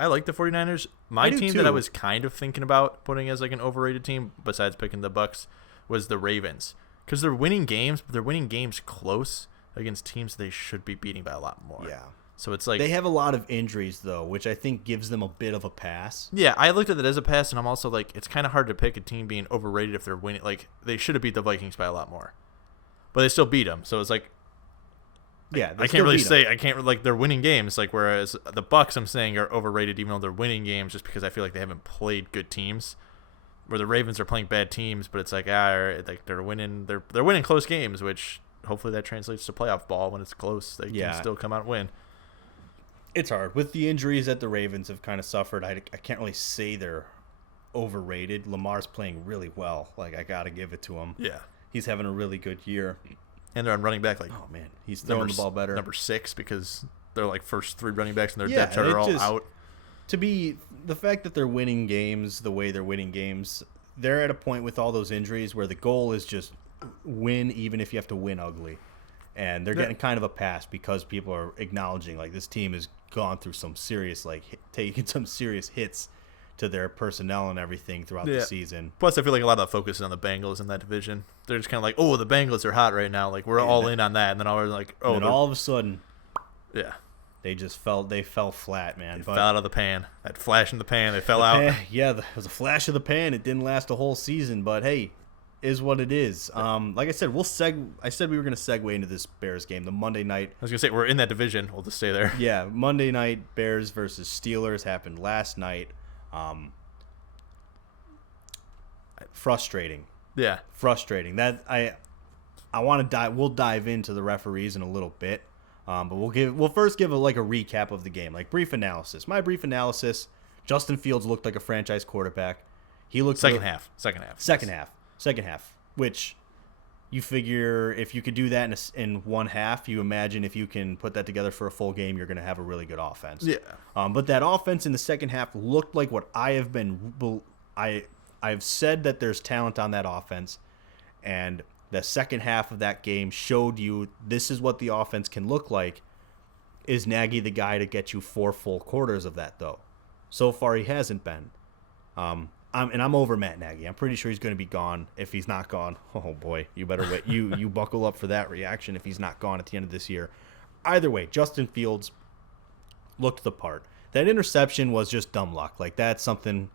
I like the 49ers. My team that I was kind of thinking about putting as an overrated team, besides picking the Bucks, was the Ravens. Because they're winning games, but they're winning games close against teams they should be beating by a lot more. Yeah. So it's they have a lot of injuries, though, which I think gives them a bit of a pass. Yeah, I looked at it as a pass, and I'm also it's kind of hard to pick a team being overrated if they're winning. They should have beat the Vikings by a lot more. But they still beat them, so it's yeah, I can't really say they're winning games. Whereas the Bucks, I'm saying, are overrated even though they're winning games, just because I feel like they haven't played good teams. Where the Ravens are playing bad teams, but it's they're winning. They're winning close games, which hopefully that translates to playoff ball when it's close. They can still come out and win. It's hard with the injuries that the Ravens have kind of suffered. I can't really say they're overrated. Lamar's playing really well. I got to give it to him. Yeah. He's having a really good year. and they're on running back oh man, he's throwing the ball better. Number 6 because they're like first 3 running backs in their Yeah, depth chart are all out. To be the fact that they're winning games the way they're winning games, they're at a point with all those injuries where the goal is just win, even if you have to win ugly. And they're getting kind of a pass because people are acknowledging like this team has gone through some serious taking some serious hits to their personnel and everything throughout the season. Plus, I feel like a lot of the focus is on the Bengals in that division. They're just kind of like, oh, the Bengals are hot right now. Like we're all in on that, and then all of a sudden, yeah. They fell flat, man. They fell out of the pan. That flash in the pan, they fell out. Yeah, it was a flash of the pan. It didn't last a whole season, but hey, is what it is. Like I said, I said we were going to segue into this Bears game, the Monday night. I was going to say, we're in that division. We'll just stay there. Yeah, Monday night Bears versus Steelers happened last night. Frustrating. Yeah. Frustrating. That I want to dive. We'll dive into the referees in a little bit. But we'll first give a recap of the game, like brief analysis. My brief analysis: Justin Fields looked like a franchise quarterback. He looked second half, which you figure if you could do that in one half, you imagine if you can put that together for a full game, you're going to have a really good offense. Yeah. But that offense in the second half looked like what I've said that there's talent on that offense, and the second half of that game showed you this is what the offense can look like. Is Nagy the guy to get you 4 full quarters of that, though? So far, he hasn't been. I'm over Matt Nagy. I'm pretty sure he's going to be gone. If he's not gone, oh boy, you better wait. You buckle up for that reaction if he's not gone at the end of this year. Either way, Justin Fields looked the part. That interception was just dumb luck. Like, that's something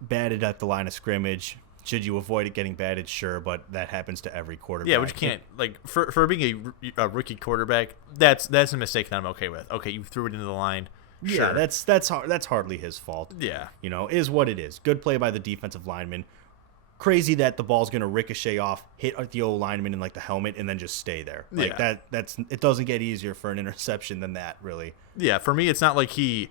batted at the line of scrimmage. Should you avoid it getting batted? Sure, but that happens to every quarterback. Yeah, which you can't, like, for being a rookie quarterback, that's a mistake that I'm okay with. Okay, you threw it into the line. Sure. Yeah, that's hardly his fault. Yeah. Is what it is. Good play by the defensive lineman. Crazy that the ball's going to ricochet off, hit the O lineman in like the helmet, and then just stay there. Like that's it doesn't get easier for an interception than that, really. Yeah, for me, it's not like he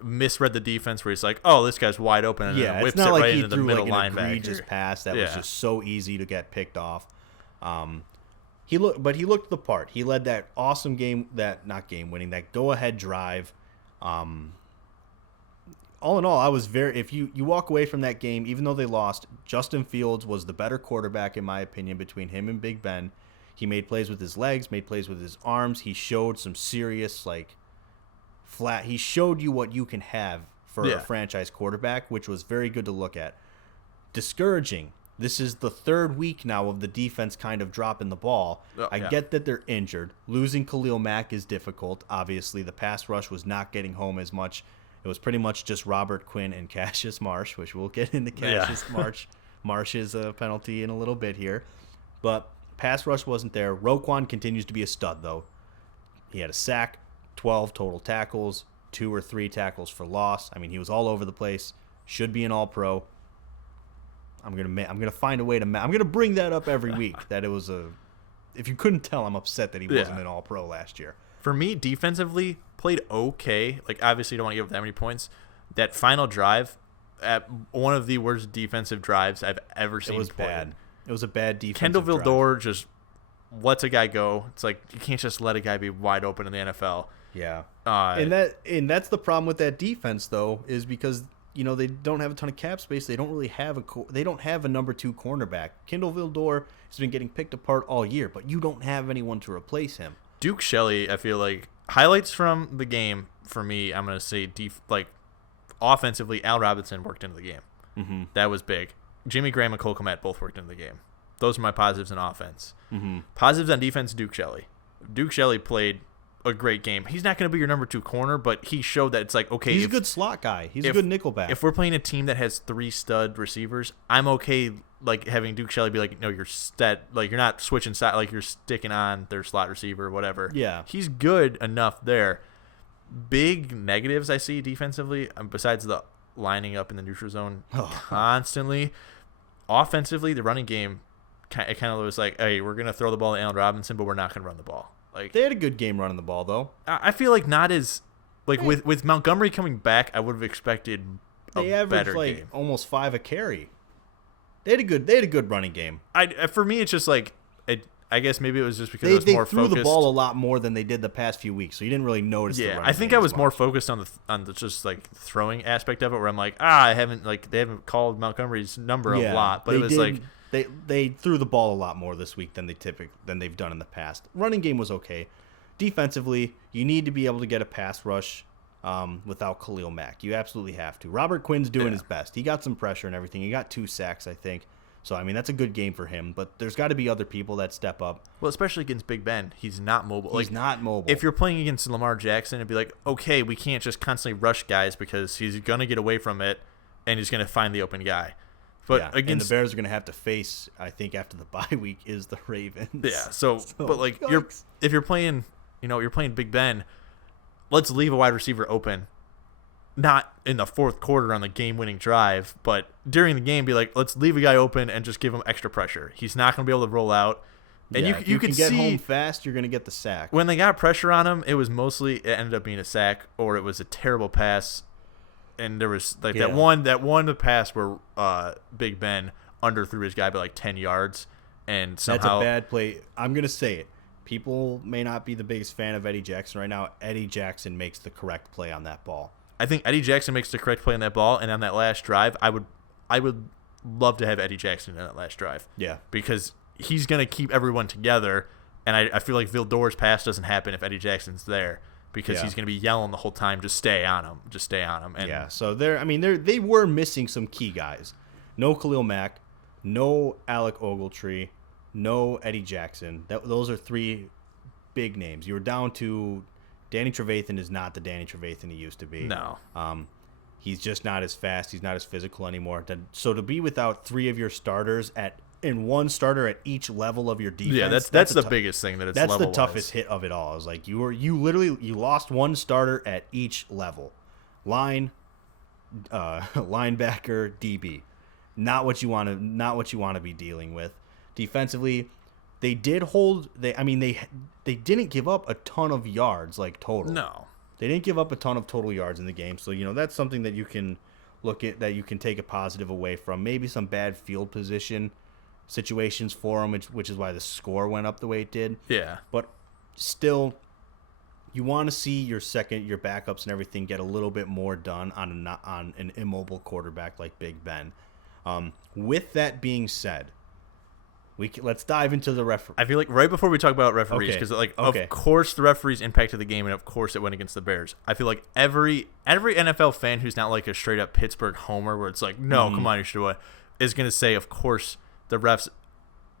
misread the defense where he's like, oh, this guy's wide open, and then whips it right into the middle linebacker. It's not like he threw an egregious pass that was just so easy to get picked off. He looked the part. He led that awesome game, that go-ahead drive. All in all, I was if you walk away from that game, even though they lost, Justin Fields was the better quarterback in my opinion between him and Big Ben. He made plays with his legs, made plays with his arms. He showed some serious he showed you what you can have for a franchise quarterback, which was very good to look at. Discouraging. This is the third week now of the defense kind of dropping the ball. I get that they're injured. Losing Khalil Mack is difficult. Obviously, the pass rush was not getting home as much. It was pretty much just Robert Quinn and Cassius Marsh, which we'll get into Cassius Marsh's penalty in a little bit here. But pass rush wasn't there. Roquan continues to be a stud, though. He had a sack, 12 total tackles, 2 or 3 tackles for loss. I mean, he was all over the place. Should be an All-Pro. I'm gonna find a way to. I'm gonna bring that up every week. That it was a. If you couldn't tell, I'm upset that he wasn't an All-Pro last year. For me, defensively, played okay. Like, obviously, you don't want to give up that many points. That final drive, at one of the worst defensive drives I've ever seen. It was bad. It was a bad defensive Kendall drive. Vildor just lets a guy go. It's like you can't just let a guy be wide open in the NFL. Yeah, and that's the problem with that defense, though, is because they don't have a ton of cap space. They don't really have a number 2 cornerback. Kendall Vildor has been getting picked apart all year, but you don't have anyone to replace him. Duke Shelley, I feel like highlights from the game for me. I'm gonna say offensively, Al Robinson worked into the game. Mm-hmm. That was big. Jimmy Graham and Cole Kmet both worked into the game. Those are my positives in offense. Mm-hmm. Positives on defense, Duke Shelley. Duke Shelley played a great game. He's not going to be your number 2 corner, but he showed that it's like, okay. He's a good slot guy. He's a good nickelback. If we're playing a team that has 3 stud receivers, I'm okay having Duke Shelley be like, no, you're you're not switching side, like you're sticking on their slot receiver or whatever. Yeah. He's good enough there. Big negatives I see defensively, besides the lining up in the neutral zone constantly. Offensively, the running game, it kind of was like, hey, we're going to throw the ball to Allen Robinson, but we're not going to run the ball. Like, they had a good game running the ball, though. I feel like not as with Montgomery coming back, I would have expected a better game. Almost 5 a carry. They had a good running game. For me, it's just like I guess maybe it was just because I was they more threw focused. the ball a lot more than they did the past few weeks, so you didn't really notice. Yeah, the running I think game I was as more much. focused on the just like throwing aspect of it, where I'm like, they haven't called Montgomery's number a lot, but it was like they threw the ball a lot more this week than they've done in the past. Running game was okay. Defensively, you need to be able to get a pass rush without Khalil Mack. You absolutely have to. Robert Quinn's doing his best. He got some pressure and everything. He got 2 sacks, I think. So, I mean, that's a good game for him. But there's got to be other people that step up. Well, especially against Big Ben. He's not mobile. He's not mobile. If you're playing against Lamar Jackson, it'd be like, okay, we can't just constantly rush guys because he's going to get away from it and he's going to find the open guy. But and the Bears are going to have to face, I think, after the bye week is the Ravens. Yeah, but like if you're playing, you're playing Big Ben, let's leave a wide receiver open. Not in the fourth quarter on the game-winning drive, but during the game, be like, let's leave a guy open and just give him extra pressure. He's not going to be able to roll out. And you can get see home fast, you're going to get the sack. When they got pressure on him, it ended up being a sack or it was a terrible pass. And there was like that one pass where Big Ben underthrew his guy by like 10 yards, and somehow that's a bad play. I'm going to say it. People may not be the biggest fan of Eddie Jackson right now. Eddie Jackson makes the correct play on that ball. I think Eddie Jackson makes the correct play on that ball, and on that last drive, I would love to have Eddie Jackson in that last drive. Yeah, because he's gonna keep everyone together, and I feel like Vildor's pass doesn't happen if Eddie Jackson's there because he's gonna be yelling the whole time, just stay on him, just stay on him. And so they were missing some key guys. No Khalil Mack, no Alec Ogletree, no Eddie Jackson. Those are 3 big names. You were down to. Danny Trevathan is not the Danny Trevathan he used to be. No. He's just not as fast. He's not as physical anymore. So to be without 3 of your starters and 1 starter at each level of your defense. Yeah, that's the biggest thing that it's that's level-wise. the toughest hit of it all. Is like you lost 1 starter at each level. Linebacker, DB. Not what you want to be dealing with. Defensively, they did hold. They didn't give up a ton of yards total. No, they didn't give up a ton of total yards in the game. So that's something that you can look at, that you can take a positive away from. Maybe some bad field position situations for them, which is why the score went up the way it did. Yeah, but still, you want to see your backups and everything get a little bit more done on an immobile quarterback like Big Ben. With that being said. Let's dive into the referee. I feel like right before we talk about referees, because of course the referees impacted the game, and of course it went against the Bears. I feel like every NFL fan who's not like a straight up Pittsburgh homer, where it's like, no, come on, you should have won, is going to say, of course the refs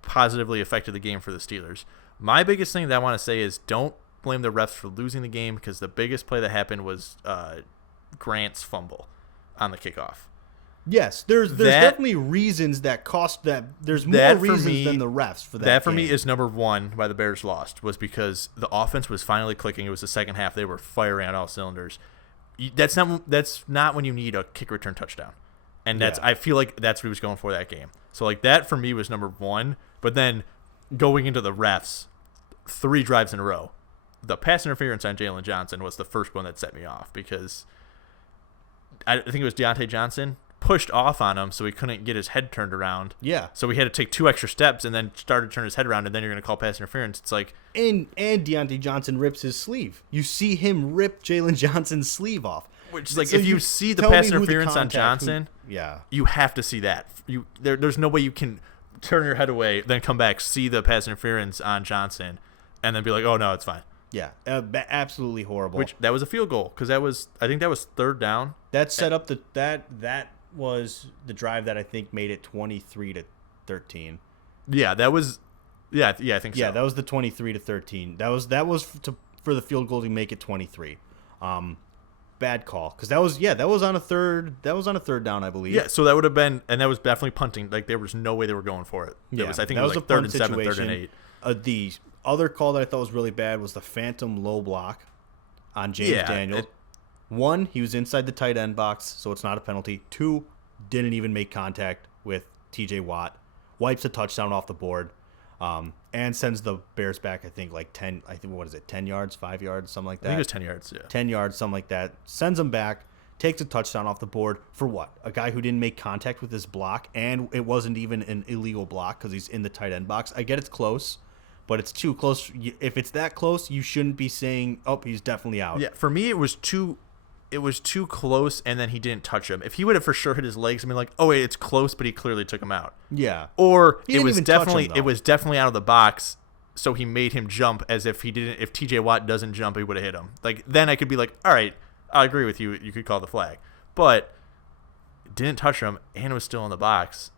positively affected the game for the Steelers. My biggest thing that I want to say is don't blame the refs for losing the game, because the biggest play that happened was Grant's fumble on the kickoff. Yes, there's definitely reasons that cost that. There's more reasons than the refs for that. That for me is number 1 why the Bears lost, was because the offense was finally clicking. It was the second half; they were firing on all cylinders. That's not when you need a kick return touchdown, and I feel like that's what he was going for that game. So that for me was number 1. But then going into the refs, 3 drives in a row, the pass interference on Jalen Johnson was the first one that set me off, because I think it was Deontay Johnson pushed off on him so he couldn't get his head turned around. Yeah. So he had to take 2 extra steps and then started to turn his head around, and then you're going to call pass interference. It's like... And Deontay Johnson rips his sleeve. You see him rip Jalen Johnson's sleeve off. Which is like, so if you see the pass interference on Johnson, you have to see that. There's no way you can turn your head away, then come back, see the pass interference on Johnson, and then be like, oh, no, it's fine. Yeah, absolutely horrible. That was a field goal, because I think that was 3rd down. That set up that was the drive that I think made it 23-13. Yeah, that was. Yeah, I think so. Yeah, that was the 23-13. That was for the field goal to make it 23. Bad call, because that was on a third down, I believe. Yeah, so that would have been, and that was definitely punting. Like, there was no way they were going for it. I think it was like 3rd and 7, 3rd and 8. The other call that I thought was really bad was the phantom low block on James Daniels. 1, he was inside the tight end box, so it's not a penalty. 2, didn't even make contact with TJ Watt. Wipes a touchdown off the board, and sends the Bears back, I think, 10 yards, 5 yards, something like that. I think it was 10 yards, yeah. 10 yards, something like that. Sends them back, takes a touchdown off the board for what? A guy who didn't make contact with his block, and it wasn't even an illegal block because he's in the tight end box. I get it's close, but it's too close. If it's that close, you shouldn't be saying, "Oh, he's definitely out." Yeah, for me, it was too close, and then he didn't touch him. If he would have for sure hit his legs, I mean, like, oh wait, it's close, but he clearly took him out. Yeah. Or He didn't even touch him, though. it was definitely out of the box, so he made him jump as if he didn't. If T.J. Watt doesn't jump, he would have hit him. Like then I could be like, all right, I agree with you. You could call the flag, but didn't touch him and was still in the box.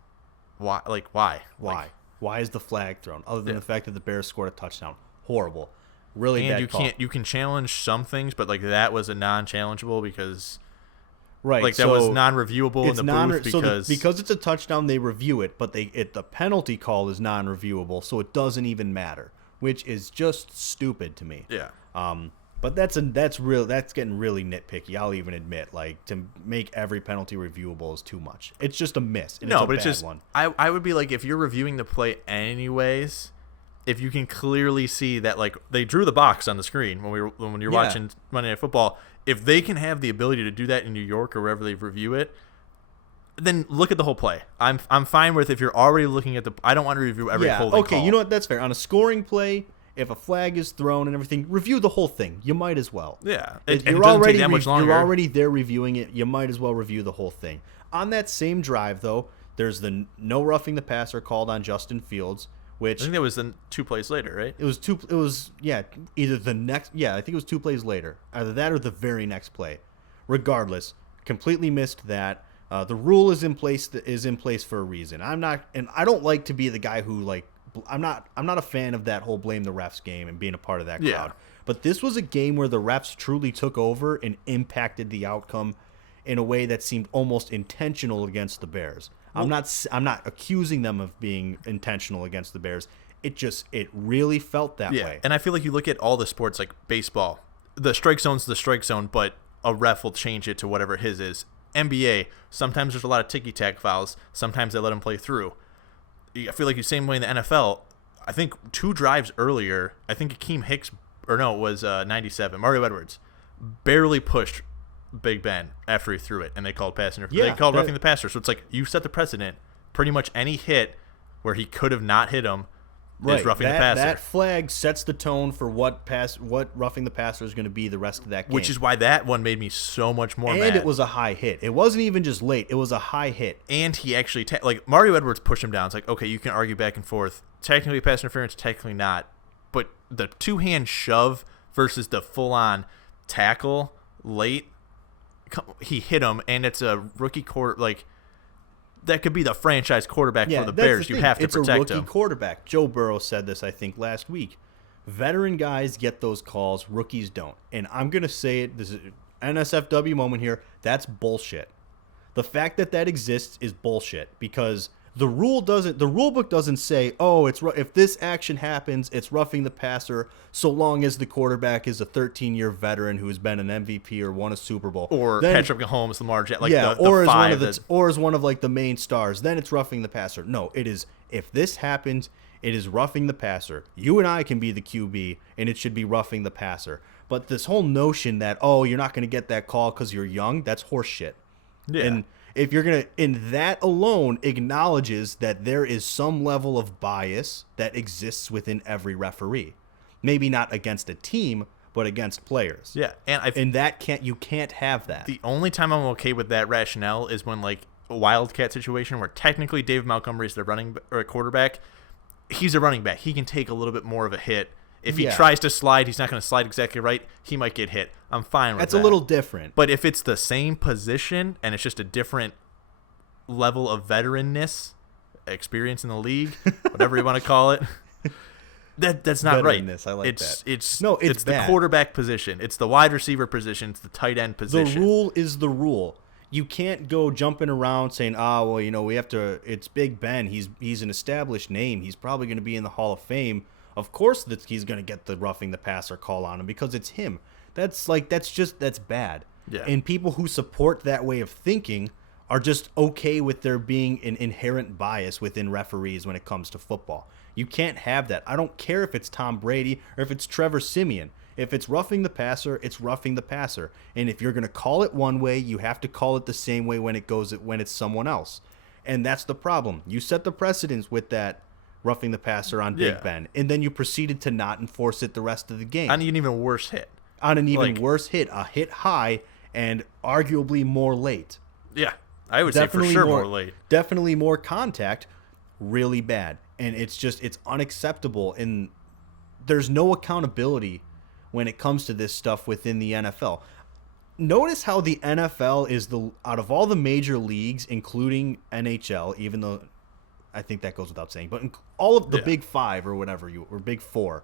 Why? Like why? Why is the flag thrown? Other than the fact that the Bears scored a touchdown. Horrible. Really bad call. You can challenge some things, but like that was a non-challengeable because right, like that was non-reviewable in the booth because it's a touchdown they review it, but the penalty call is non-reviewable, so it doesn't even matter, which is just stupid to me. Yeah. But that's getting really nitpicky. I'll even admit, like, to make every penalty reviewable is too much. It's just a miss. And no, it's but it's just one. I would be like, if you're reviewing the play anyways, if you can clearly see that like they drew the box on the screen when you're watching Monday Night Football, if they can have the ability to do that in New York or wherever they review it, then look at the whole play. I'm fine with if you're already looking at I don't want to review every holding call. You know what? That's fair. On a scoring play, if a flag is thrown and everything, review the whole thing. You might as well. Yeah. You're already there reviewing it. You might as well review the whole thing. On that same drive, though, there's the no roughing the passer called on Justin Fields, which I think that was then 2 plays later, right? I think it was 2 plays later. Either that or the very next play. Regardless, completely missed that. The rule is in place for a reason. I don't like to be the guy who like I'm not a fan of that whole blame the refs game and being a part of that crowd. Yeah. But this was a game where the refs truly took over and impacted the outcome in a way that seemed almost intentional against the Bears. I'm not accusing them of being intentional against the Bears. It really felt that way. And I feel like you look at all the sports like baseball, the strike zone's the strike zone, but a ref will change it to whatever his is. NBA, sometimes there's a lot of ticky-tack fouls. Sometimes they let him play through. I feel like the same way in the NFL. I think 2 drives earlier, I think Akeem Hicks, or no, it was 97. Mario Edwards barely pushed Big Ben after he threw it, and they called pass interference. They called roughing the passer. So it's like you set the precedent. Pretty much any hit where he could have not hit him is roughing the passer. That flag sets the tone for what roughing the passer is going to be the rest of that game. Which is why that one made me so much more mad. And it was a high hit. It wasn't even just late. It was a high hit. And he actually like Mario Edwards pushed him down. It's like, okay, you can argue back and forth. Technically pass interference, technically not. But the 2-hand shove versus the full-on tackle late, he hit him, and it's a rookie quarter. Like that could be the franchise quarterback for the Bears. You have to protect him. It's a rookie quarterback. Joe Burrow said this, I think, last week. Veteran guys get those calls. Rookies don't. And I'm going to say it. This is an NSFW moment here. That's bullshit. The fact that exists is bullshit because the rule book doesn't say, oh, if this action happens, it's roughing the passer so long as the quarterback is a 13-year veteran who has been an MVP or won a Super Bowl. Or Patrick Mahomes, Lamar Jackson. Or is one of like the main stars. Then it's roughing the passer. No, it is. If this happens, it is roughing the passer. You and I can be the QB, and it should be roughing the passer. But this whole notion that, oh, you're not going to get that call because you're young, that's horseshit. Yeah. And if you're going to, and that alone acknowledges that there is some level of bias that exists within every referee. Maybe not against a team, but against players. Yeah. You can't have that. The only time I'm okay with that rationale is when like a wildcat situation where technically Dave Montgomery's the quarterback. He's a running back. He can take a little bit more of a hit. If he tries to slide, he's not going to slide exactly right. He might get hit. I'm fine with that. That's a little different. But if it's the same position and it's just a different level of veteranness, experience in the league, whatever you want to call it, that's not right. I like that. It's the quarterback position. It's the wide receiver position. It's the tight end position. The rule is the rule. You can't go jumping around saying, we have to. It's Big Ben. He's an established name. He's probably going to be in the Hall of Fame. Of course that he's going to get the roughing the passer call on him because it's him. That's bad. Yeah. And people who support that way of thinking are just okay with there being an inherent bias within referees when it comes to football. You can't have that. I don't care if it's Tom Brady or if it's Trevor Siemian. If it's roughing the passer, it's roughing the passer. And if you're going to call it one way, you have to call it the same way when it's someone else. And that's the problem. You set the precedence with that roughing the passer on Big Ben, and then you proceeded to not enforce it the rest of the game. On an even worse hit. On an even worse hit, a hit high and arguably more late. Yeah, I would say for sure more late. Definitely more contact, really bad. And it's unacceptable. And there's no accountability when it comes to this stuff within the NFL. Notice how the NFL is out of all the major leagues, including NHL, even though I think that goes without saying, but all of the big five or whatever or big four,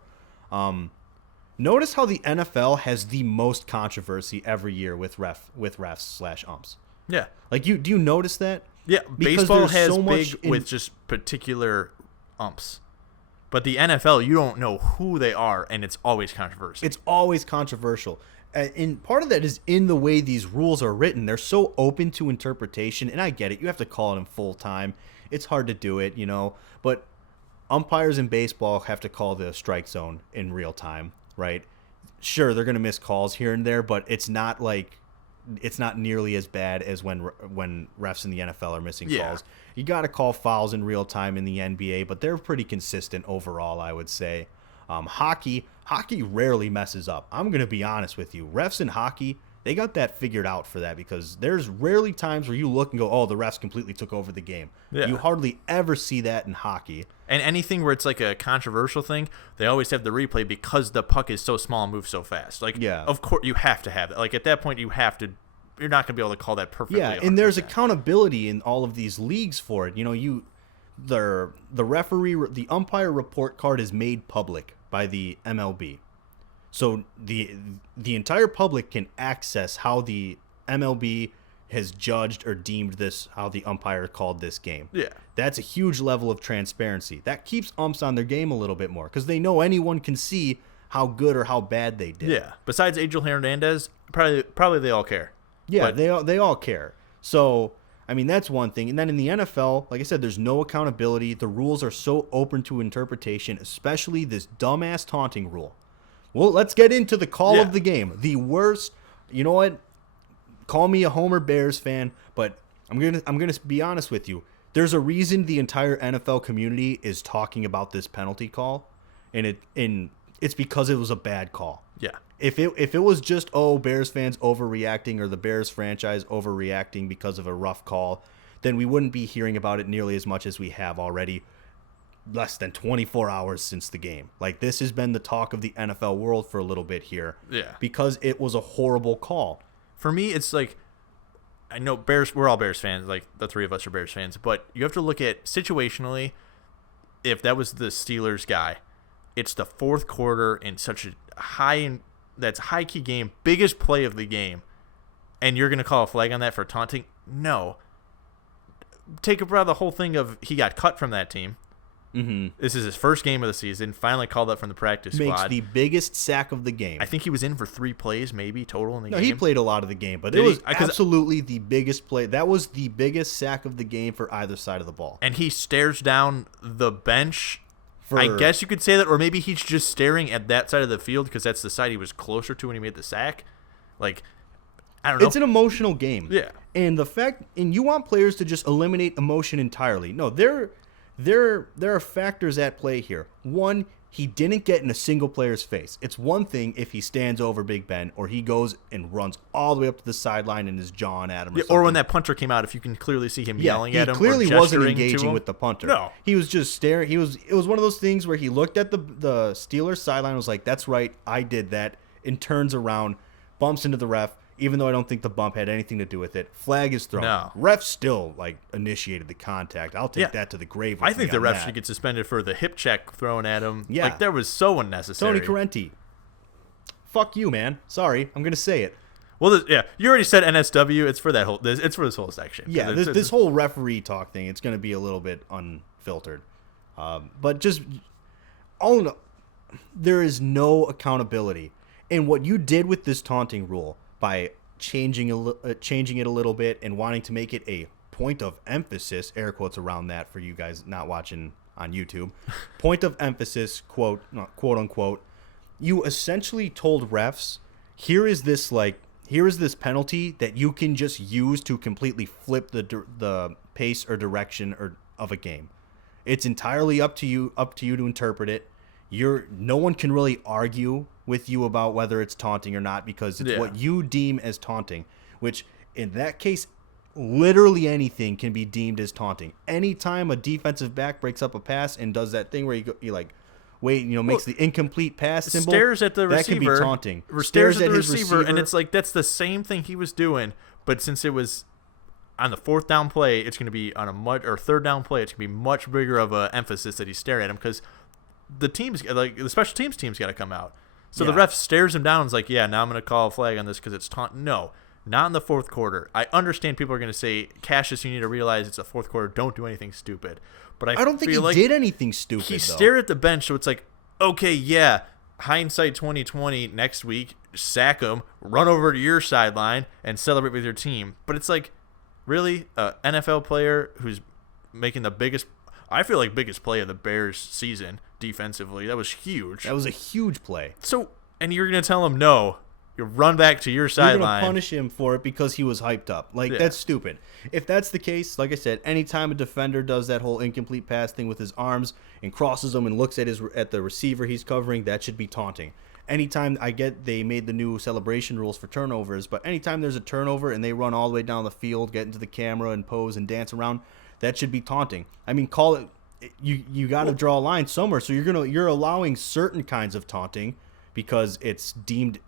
notice how the NFL has the most controversy every year with refs/umps. Yeah. Like do you notice that? Yeah. Because baseball has so big with just particular umps. But the NFL, you don't know who they are, and it's always controversial. It's always controversial. And part of that is in the way these rules are written. They're so open to interpretation, and I get it. You have to call it in full time. It's hard to do it, but umpires in baseball have to call the strike zone in real time, right? Sure, they're going to miss calls here and there, but it's not nearly as bad as when refs in the NFL are missing calls. You got to call fouls in real time in the NBA, but they're pretty consistent overall, I would say. Hockey rarely messes up. I'm going to be honest with you. Refs in hockey, they got that figured out for that, because there's rarely times where you look and go, oh, the refs completely took over the game. Yeah. You hardly ever see that in hockey. And anything where it's like a controversial thing, they always have the replay because the puck is so small and moves so fast. Of course, you have to have it. Like, at that point, you're not going to be able to call that perfectly. Yeah, 100%. And there's accountability in all of these leagues for it. The referee, the umpire report card is made public by the MLB. So the entire public can access how the MLB has judged or deemed this, how the umpire called this game. Yeah. That's a huge level of transparency. That keeps umps on their game a little bit more, because they know anyone can see how good or how bad they did. Yeah. Besides Angel Hernandez, probably they all care. Yeah, they all care. So, I mean, that's one thing. And then in the NFL, like I said, there's no accountability. The rules are so open to interpretation, especially this dumbass taunting rule. Well, let's get into the call of the game. The worst. You know what? Call me a Homer Bears fan, but I'm gonna be honest with you. There's a reason the entire NFL community is talking about this penalty call, and it's because it was a bad call. Yeah. If it was just, Bears fans overreacting, or the Bears franchise overreacting because of a rough call, then we wouldn't be hearing about it nearly as much as we have already. Less than 24 hours since the game. Like, this has been the talk of the NFL world for a little bit here. Yeah. Because it was a horrible call. For me, it's like, I know we're all Bears fans. Like, the three of us are Bears fans. But you have to look at situationally, if that was the Steelers guy, it's the fourth quarter in such a high key game, biggest play of the game, and you're going to call a flag on that for taunting? No. Take a the whole thing of he got cut from that team. Mm-hmm. This is his first game of the season. Finally called up from the practice squad. Makes the biggest sack of the game. I think he was in for 3 plays, maybe total in the game. No, he played a lot of the game, but it was absolutely the biggest play. That was the biggest sack of the game for either side of the ball. And he stares down the bench. I guess you could say that, or maybe he's just staring at that side of the field because that's the side he was closer to when he made the sack. Like, I don't know. It's an emotional game. Yeah. And you want players to just eliminate emotion entirely. No, there are factors at play here. One, he didn't get in a single player's face. It's one thing if he stands over Big Ben, or he goes and runs all the way up to the sideline and is jawing at him. Or when that punter came out, if you can clearly see him yelling at him. He clearly or wasn't engaging with the punter. No. He was just staring. It was one of those things where he looked at the Steelers sideline and was like, that's right, I did that, and turns around, bumps into the ref. Even though I don't think the bump had anything to do with it, flag is thrown. No. Ref still initiated the contact. I'll take that to the grave. I think the ref should get suspended for the hip check thrown at him. Yeah, like that was so unnecessary. Tony Correnti, fuck you, man. Sorry, I'm gonna say it. Well, you already said NSW. It's for that whole. It's for this whole section. Yeah, this whole referee talk thing. It's gonna be a little bit unfiltered, but just all in all, there is no accountability. And what you did with this taunting rule, by changing it a little bit and wanting to make it a point of emphasis, air quotes around that for you guys not watching on YouTube, point of emphasis, quote unquote, you essentially told refs, here is this penalty that you can just use to completely flip the pace or direction of a game. It's entirely up to you to interpret it. No one can really argue with you about whether it's taunting or not because it's what you deem as taunting, which in that case, literally anything can be deemed as taunting. Anytime a defensive back breaks up a pass and does that thing where you like, makes the incomplete pass symbol. Stares at the receiver. That can be taunting. Stares at the receiver, and it's like that's the same thing he was doing, but since it was on the fourth down play, it's going to be on a third down play. It's going to be much bigger of a emphasis that he's staring at him because the special teams got to come out. So the ref stares him down and is like, yeah, now I'm going to call a flag on this because it's taunt. No, not in the fourth quarter. I understand people are going to say, Cassius, you need to realize it's a fourth quarter. Don't do anything stupid. But I don't think he did anything stupid. He stared at the bench, so it's like, okay, yeah, hindsight 2020 next week, sack him, run over to your sideline, and celebrate with your team. But it's like, really, an NFL player who's making the biggest play of the Bears season defensively. That was huge. That was a huge play. So, and you're going to tell him, no, you run back to your sideline. You're going to punish him for it because he was hyped up. That's stupid. If that's the case, like I said, anytime a defender does that whole incomplete pass thing with his arms and crosses them and looks at the receiver he's covering, that should be taunting. Anytime they made the new celebration rules for turnovers, but anytime there's a turnover and they run all the way down the field, get into the camera and pose and dance around, that should be taunting. I mean, call it. You got to draw a line somewhere. So you're allowing certain kinds of taunting because it's deemed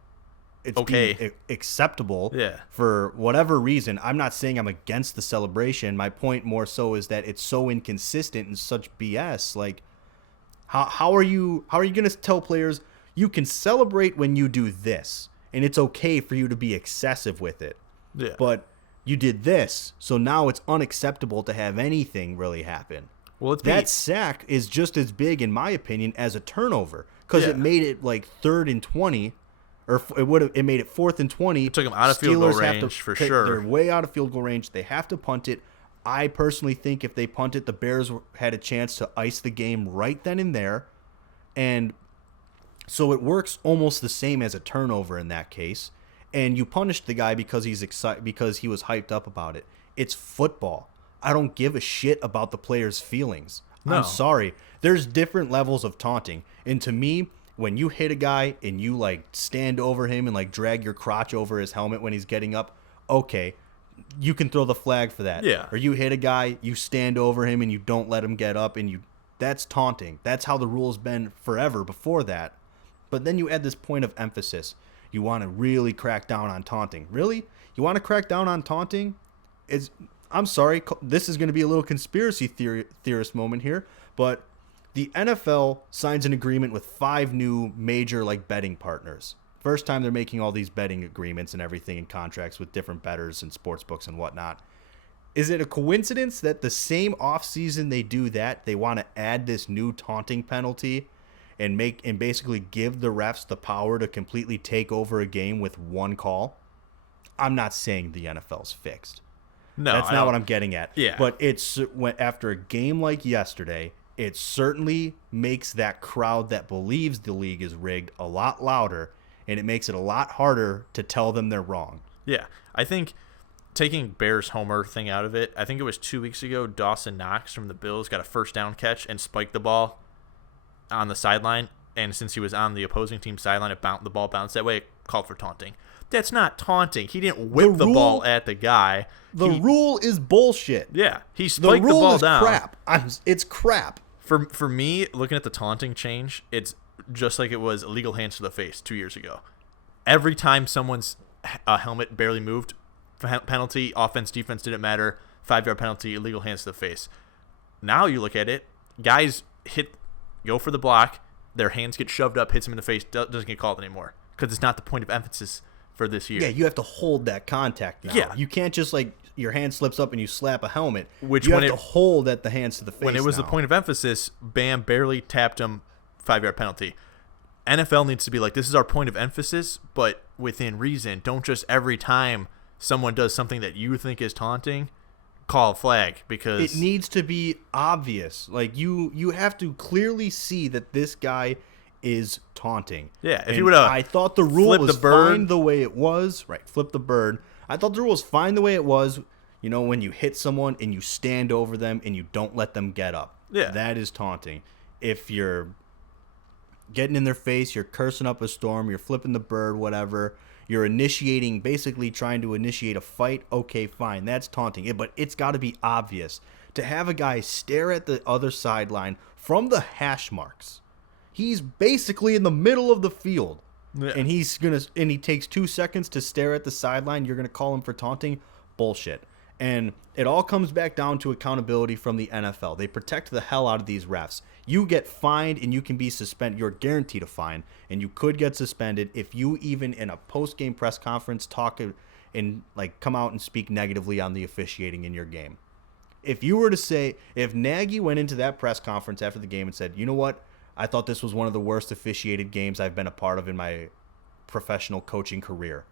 acceptable for whatever reason. I'm not saying I'm against the celebration. My point more so is that it's so inconsistent and such BS. Like, how are you going to tell players you can celebrate when you do this and it's okay for you to be excessive with it? Yeah. But you did this, so now it's unacceptable to have anything really happen. Well, that sack is just as big, in my opinion, as a turnover because it made it like 3rd and 20, or it made it 4th and 20. It took them out of field goal range for sure. They're way out of field goal range. They have to punt it. I personally think if they punt it, the Bears had a chance to ice the game right then and there, and so it works almost the same as a turnover in that case. And you punished the guy because he's excited because he was hyped up about it. It's football. I don't give a shit about the player's feelings. No. I'm sorry. There's different levels of taunting. And to me, when you hit a guy and you like stand over him and like drag your crotch over his helmet when he's getting up, okay, you can throw the flag for that. Yeah. Or you hit a guy, you stand over him and you don't let him get up, and that's taunting. That's how the rule's been forever before that. But then you add this point of emphasis. You want to really crack down on taunting. Really? You want to crack down on taunting? I'm sorry, this is going to be a little conspiracy theorist moment here, but the NFL signs an agreement with 5 new major betting partners. First time they're making all these betting agreements and everything and contracts with different bettors and sports books and whatnot. Is it a coincidence that the same offseason they do that, they want to add this new taunting penalty and basically give the refs the power to completely take over a game with one call? I'm not saying the NFL's fixed. No, that's not what I'm getting at. Yeah. But after a game like yesterday, it certainly makes that crowd that believes the league is rigged a lot louder, and it makes it a lot harder to tell them they're wrong. Yeah. I think taking Bears homer thing out of it, I think it was 2 weeks ago, Dawson Knox from the Bills got a first down catch and spiked the ball on the sideline, and since he was on the opposing team's sideline, the ball bounced that way, it called for taunting. That's not taunting. He didn't whip the ball at the guy. The rule is bullshit. Yeah, he spiked the ball down. The rule is crap. It's crap. For me, looking at the taunting change, it's just like it was illegal hands to the face 2 years ago. Every time someone's helmet barely moved, penalty, offense, defense didn't matter, 5-yard penalty, illegal hands to the face. Now you look at it, guys go for the block, their hands get shoved up, hits him in the face, doesn't get called anymore because it's not the point of emphasis for this year. Yeah, you have to hold that contact now. Yeah. You can't just your hand slips up and you slap a helmet. You have to hold at the hands to the face. When it was now. the point of emphasis, Bam barely tapped him, 5-yard penalty. NFL needs to be like, this is our point of emphasis, but within reason. Don't just every time someone does something that you think is taunting, call a flag, because it needs to be obvious. You have to clearly see that this guy is taunting. Yeah, if you would have, I thought the rule was fine the way it was. Right, flip the bird. I thought the rule was fine the way it was. When you hit someone and you stand over them and you don't let them get up. Yeah. That is taunting. If you're getting in their face, you're cursing up a storm, you're flipping the bird, whatever, you're initiating, basically trying to initiate a fight, okay, fine, that's taunting. But it's got to be obvious. To have a guy stare at the other sideline from the hash marks, he's basically in the middle of the field, and he takes 2 seconds to stare at the sideline, you're gonna call him for taunting? Bullshit. And it all comes back down to accountability from the NFL. They protect the hell out of these refs. You get fined and you can be suspended. You're guaranteed a fine, and you could get suspended if you even in a post-game press conference talk and like come out and speak negatively on the officiating in your game. If you were to say, if Nagy went into that press conference after the game and said, you know what, I thought this was one of the worst officiated games I've been a part of in my professional coaching career,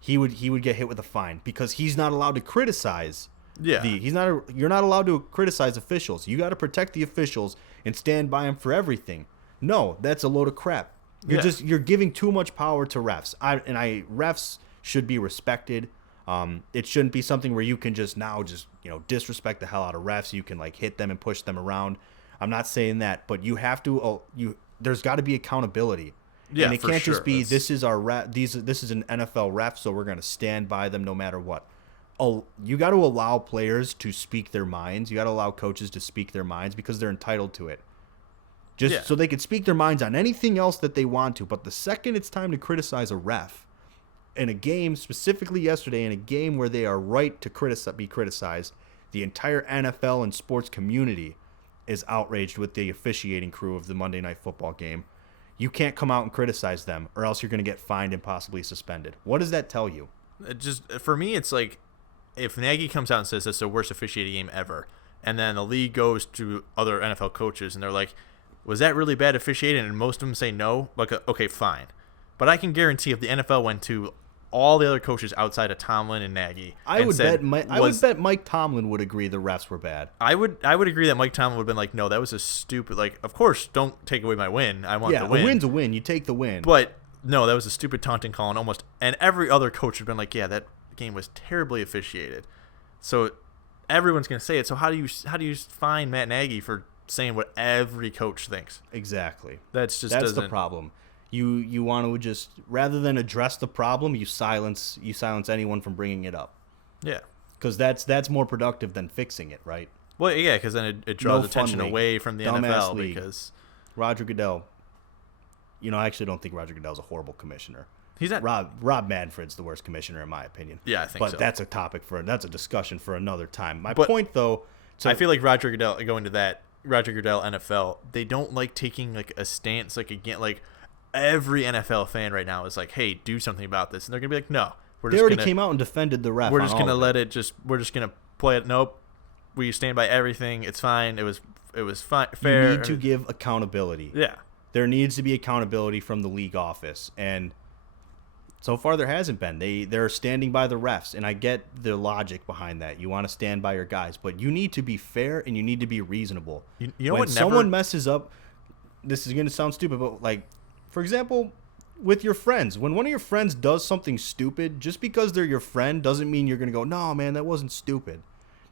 he would get hit with a fine because he's not allowed to criticize. Yeah. You're not allowed to criticize officials. You got to protect the officials and stand by them for everything. No, that's a load of crap. You're giving too much power to refs. Refs should be respected. It shouldn't be something where you can just disrespect the hell out of refs. You can like hit them and push them around. I'm not saying that, but you have to. There's got to be accountability. Yeah, and it can't sure. just be this is our ref. This is an NFL ref, so we're going to stand by them no matter what. You got to allow players to speak their minds. You got to allow coaches to speak their minds because they're entitled to it. So they can speak their minds on anything else that they want to. But the second it's time to criticize a ref in a game, specifically yesterday, in a game where they are right to be criticized, the entire NFL and sports community is outraged with the officiating crew of the Monday Night Football game. You can't come out and criticize them, or else you're going to get fined and possibly suspended. What does that tell you? For me, it's like if Nagy comes out and says that's the worst officiating game ever, and then the league goes to other NFL coaches and they're like, was that really bad officiating? And most of them say no. Like, okay, fine. But I can guarantee if the NFL went to all the other coaches outside of Tomlin and Nagy, I would bet Mike Tomlin would agree the refs were bad. I would agree that Mike Tomlin would have been like, no, that was a stupid. Like, of course, don't take away my win. I want the win. Yeah, a win's a win. You take the win. But no, that was a stupid taunting call, and every other coach would have been like, yeah, that game was terribly officiated. So everyone's gonna say it. So how do you fine Matt Nagy for saying what every coach thinks? Exactly. That's the problem. You want to just, rather than address the problem, you silence anyone from bringing it up. Yeah. Because that's more productive than fixing it, right? Well, yeah, because then it draws attention away from the NFL. League. Because Roger Goodell, I actually don't think Roger Goodell's a horrible commissioner. He's not. Rob Manfred's the worst commissioner in my opinion. Yeah, I think so. But that's a discussion for another time. My point though, I feel like Roger Goodell, going to that Roger Goodell NFL, they don't like taking like a stance like every NFL fan right now is like, hey, do something about this, and they're gonna be like, no, they already came out and defended the ref. We're just gonna we're just gonna play it. Nope, we stand by everything. It's fine. It was fine, fair. You need to give accountability. Yeah, there needs to be accountability from the league office, and so far there hasn't been. They're standing by the refs, and I get the logic behind that. You want to stand by your guys, but you need to be fair and you need to be reasonable. You know when what? Someone messes up, this is gonna sound stupid, but like, for example, with your friends, when one of your friends does something stupid, just because they're your friend doesn't mean you're going to go, no, man, that wasn't stupid.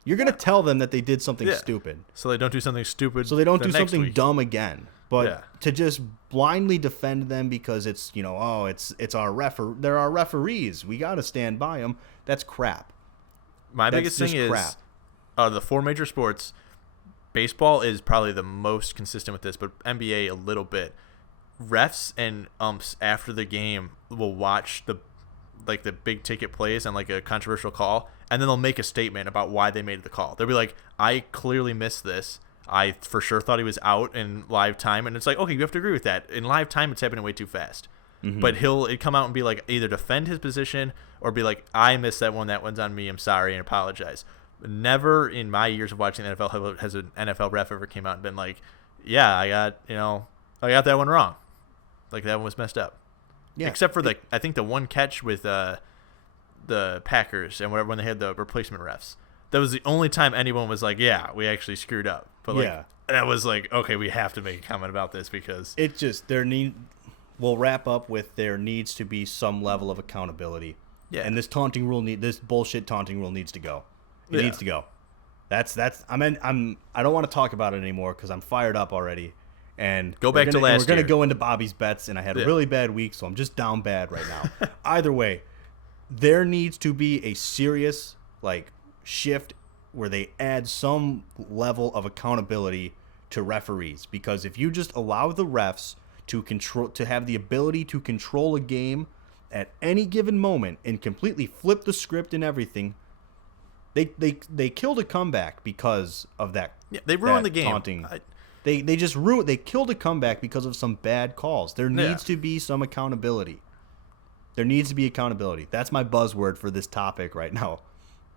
You're going to tell them that they did something stupid. So they don't do something stupid. So they don't do something dumb again. But to just blindly defend them because it's, it's our they're our referees. We got to stand by them. That's crap. My biggest thing is, the 4 major sports, baseball is probably the most consistent with this, but NBA a little bit. Refs and umps after the game will watch the big ticket plays and like a controversial call, and then they'll make a statement about why they made the call. They'll be like, I clearly missed this. I for sure thought he was out in live time, and it's like, okay, you have to agree with that. In live time, it's happening way too fast. Mm-hmm. But he'll come out and be like, either defend his position or be like, I missed that one. That one's on me. I'm sorry, and apologize. Never in my years of watching the NFL has an NFL ref ever came out and been like, yeah, I got that one wrong. Like, that one was messed up. Yeah. Except for I think the one catch with the Packers and whatever, when they had the replacement refs. That was the only time anyone was like, yeah, we actually screwed up. But that was like, okay, we have to make a comment about this because it just we'll wrap up with there needs to be some level of accountability. Yeah. And this bullshit taunting rule needs to go. It needs to go. I don't want to talk about it anymore because I'm fired up already. And go back to last year. We're gonna go into Bobby's bets, and I had a really bad week, so I'm just down bad right now. Either way, there needs to be a serious shift where they add some level of accountability to referees, because if you just allow the refs to have the ability to control a game at any given moment and completely flip the script and everything, they killed a comeback because of that. Yeah, they ruined the game. Taunting. They just ruined. They killed a comeback because of some bad calls. There needs to be some accountability. There needs to be accountability. That's my buzzword for this topic right now.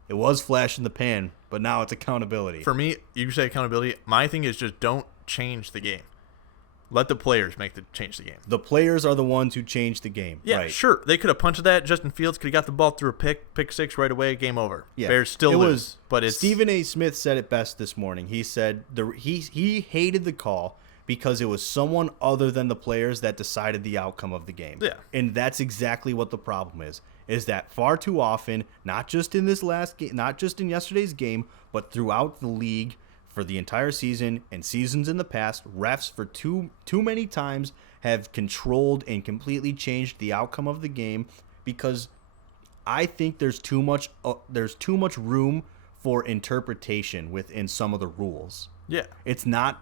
It was flash in the pan, but now it's accountability. For me, you say accountability. My thing is just don't change the game. Let the players change the game. The players are the ones who change the game. Yeah, right. Sure. They could have punched that. Justin Fields could have got the ball through a pick six right away. Game over. Yeah. Bears still lose. But it's Stephen A. Smith said it best this morning. He said he hated the call because it was someone other than the players that decided the outcome of the game. Yeah. And that's exactly what the problem is that far too often, not just in this last game, not just in yesterday's game, but throughout the league for the entire season and seasons in the past, refs for too many times have controlled and completely changed the outcome of the game, because I think there's too much room for interpretation within some of the rules. Yeah. It's not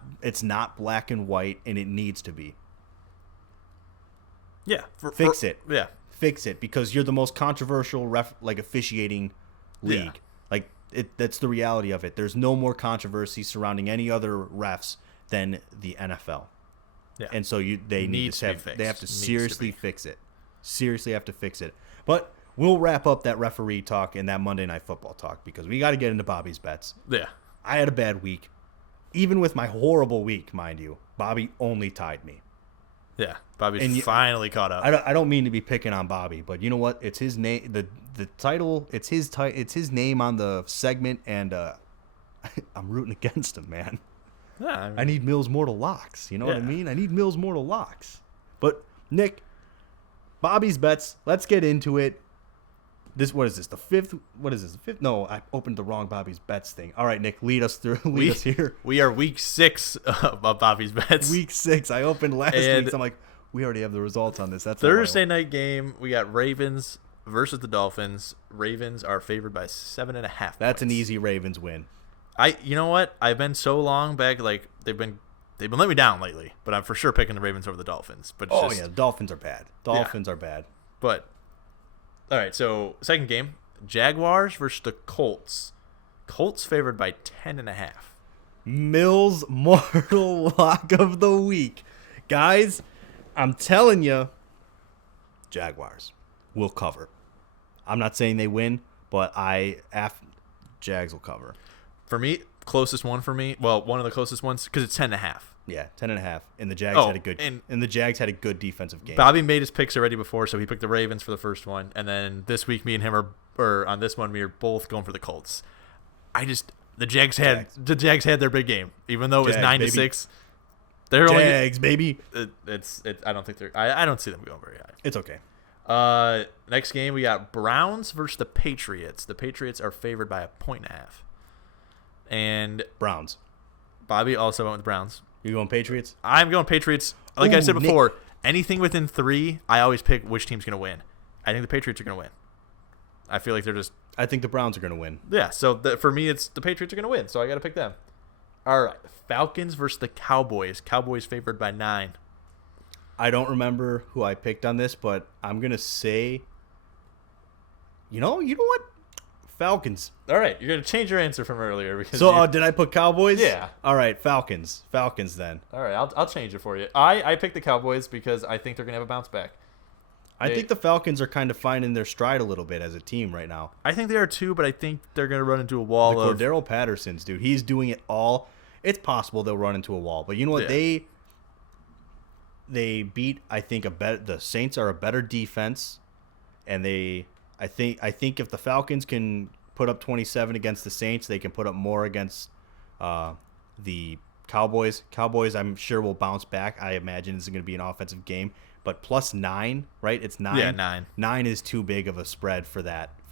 black and white, and it needs to be. Yeah. Fix it. Yeah. Fix it, because you're the most controversial officiating league. Yeah. That's the reality of it. There's no more controversy surrounding any other refs than the NFL. Yeah. And so they have to seriously fix it. Seriously have to fix it. But we'll wrap up that referee talk and that Monday Night Football talk, because we got to get into Bobby's bets. Yeah. I had a bad week. Even with my horrible week, mind you, Bobby only tied me. Yeah. Bobby's finally caught up. I don't mean to be picking on Bobby, but you know what? It's his name. The title. It's his name on the segment, and I'm rooting against him, man. Yeah, I need Mills Mortal Locks. You know what I mean? I need Mills Mortal Locks. But Nick, Bobby's bets. Let's get into it. What is this? The fifth? What is this? The fifth? No, I opened the wrong Bobby's bets thing. All right, Nick, lead us here. We are week 6 of Bobby's bets. Week 6. I opened last week, so I'm like, we already have the results on this. That's Thursday night game. We got Ravens versus the Dolphins. Ravens are favored by 7.5. That's an easy Ravens win. You know what? I've been so long back, they've been letting me down lately, but I'm for sure picking the Ravens over the Dolphins. But the Dolphins are bad. Dolphins are bad. But all right, so second game, Jaguars versus the Colts. Colts favored by 10.5. Mills Mortal Lock of the week, guys. I'm telling you, Jaguars will cover. I'm not saying they win, but Jags will cover. For me, closest one for me. Well, one of the closest ones, because it's 10.5. Yeah, 10.5. And the Jags had a good defensive game. Bobby made his picks already before, so he picked the Ravens for the first one, and then this week, me and him are on this one. We are both going for the Colts. The Jags had their big game, even though it was 9-6. They're Jags, baby. I don't think I don't see them going very high. It's okay. Next game we got Browns versus the Patriots. The Patriots are favored by 1.5. And Browns. Bobby also went with the Browns. You going Patriots? I'm going Patriots. Like I said before, anything within 3, I always pick which team's going to win. I think the Patriots are going to win. I feel like I think the Browns are going to win. Yeah, so for me, it's the Patriots are going to win, so I got to pick them. All right, Falcons versus the Cowboys. Cowboys favored by 9. I don't remember who I picked on this, but I'm going to say, you know what? Falcons. All right, you're going to change your answer from earlier. Did I put Cowboys? Yeah. All right, Falcons. Falcons then. All right, I'll change it for you. I picked the Cowboys because I think they're going to have a bounce back. I think the Falcons are kind of finding their stride a little bit as a team right now. I think they are too, but I think they're going to run into a wall of Cordero Patterson's, dude. He's doing it all. It's possible they'll run into a wall, but you know what? Yeah. They beat. I think the Saints are a better defense, and I think if the Falcons can put up 27 against the Saints, they can put up more against the Cowboys. Cowboys, I'm sure, will bounce back. I imagine it's going to be an offensive game, but +9, right? It's 9. Yeah, 9. 9 is too big of a spread for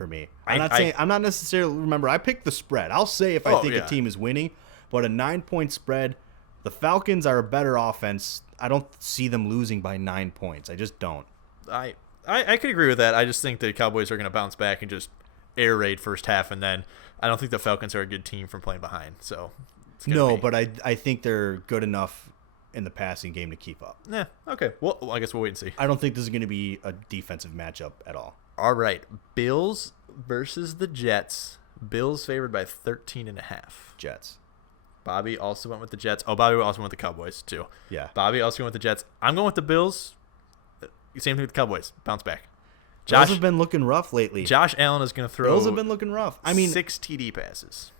me. I'm not necessarily, remember, I picked the spread. I'll say if I think a team is winning, but a 9-point spread, the Falcons are a better offense. I don't see them losing by 9 points. I just don't. I could agree with that. I just think the Cowboys are going to bounce back and just air raid first half, and then I don't think the Falcons are a good team from playing behind. So but I think they're good enough in the passing game to keep up. Yeah, okay. Well, I guess we'll wait and see. I don't think this is going to be a defensive matchup at all. All right. Bills versus the Jets. Bills favored by 13.5. Jets. Bobby also went with the Jets. Oh, Bobby also went with the Cowboys, too. Yeah. Bobby also went with the Jets. I'm going with the Bills. Same thing with the Cowboys. Bounce back. Bills have been looking rough lately. Josh Allen is going to throw. Bills have been looking rough. I mean, 6 TD passes.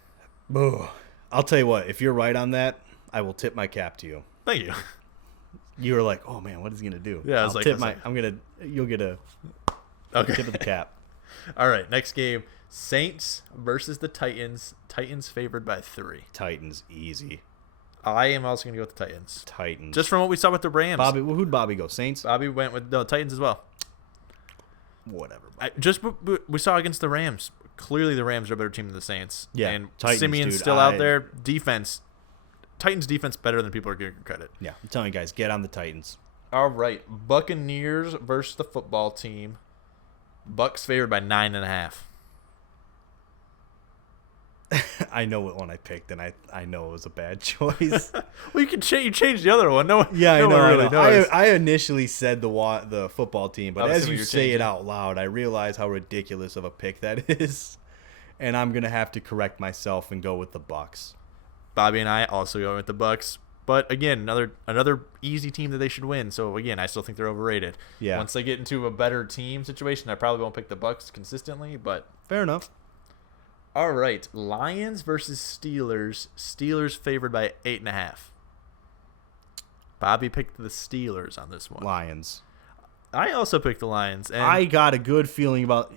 I'll tell you what. If you're right on that, I will tip my cap to you. Thank you. You were like, "Oh man, what is he gonna do?" Yeah, You'll get a tip of the cap. All right, next game: Saints versus the Titans. Titans favored by 3. Titans easy. I am also gonna go with the Titans. Titans. Just from what we saw with the Rams. Who'd Bobby go? Saints. Bobby went with the Titans as well. Whatever. We saw against the Rams. Clearly, the Rams are a better team than the Saints. Yeah, and Titans, Simeon's still out there. Defense. Titans defense better than people are giving credit. Yeah, I'm telling you guys, get on the Titans. All right, Buccaneers versus the football team. Bucks favored by 9.5. I know what one I picked, and I know it was a bad choice. Well, you changed the other one. I know. I initially said the football team, but as you say it out loud, I realize how ridiculous of a pick that is, and I'm gonna have to correct myself and go with the Bucks. Bobby and I also go with the Bucks, but again, another easy team that they should win. So again, I still think they're overrated. Yeah. Once they get into a better team situation, I probably won't pick the Bucks consistently, but fair enough. All right, Lions versus Steelers. Steelers favored by 8.5. Bobby picked the Steelers on this one. Lions. I also picked the Lions. And I got a good feeling about.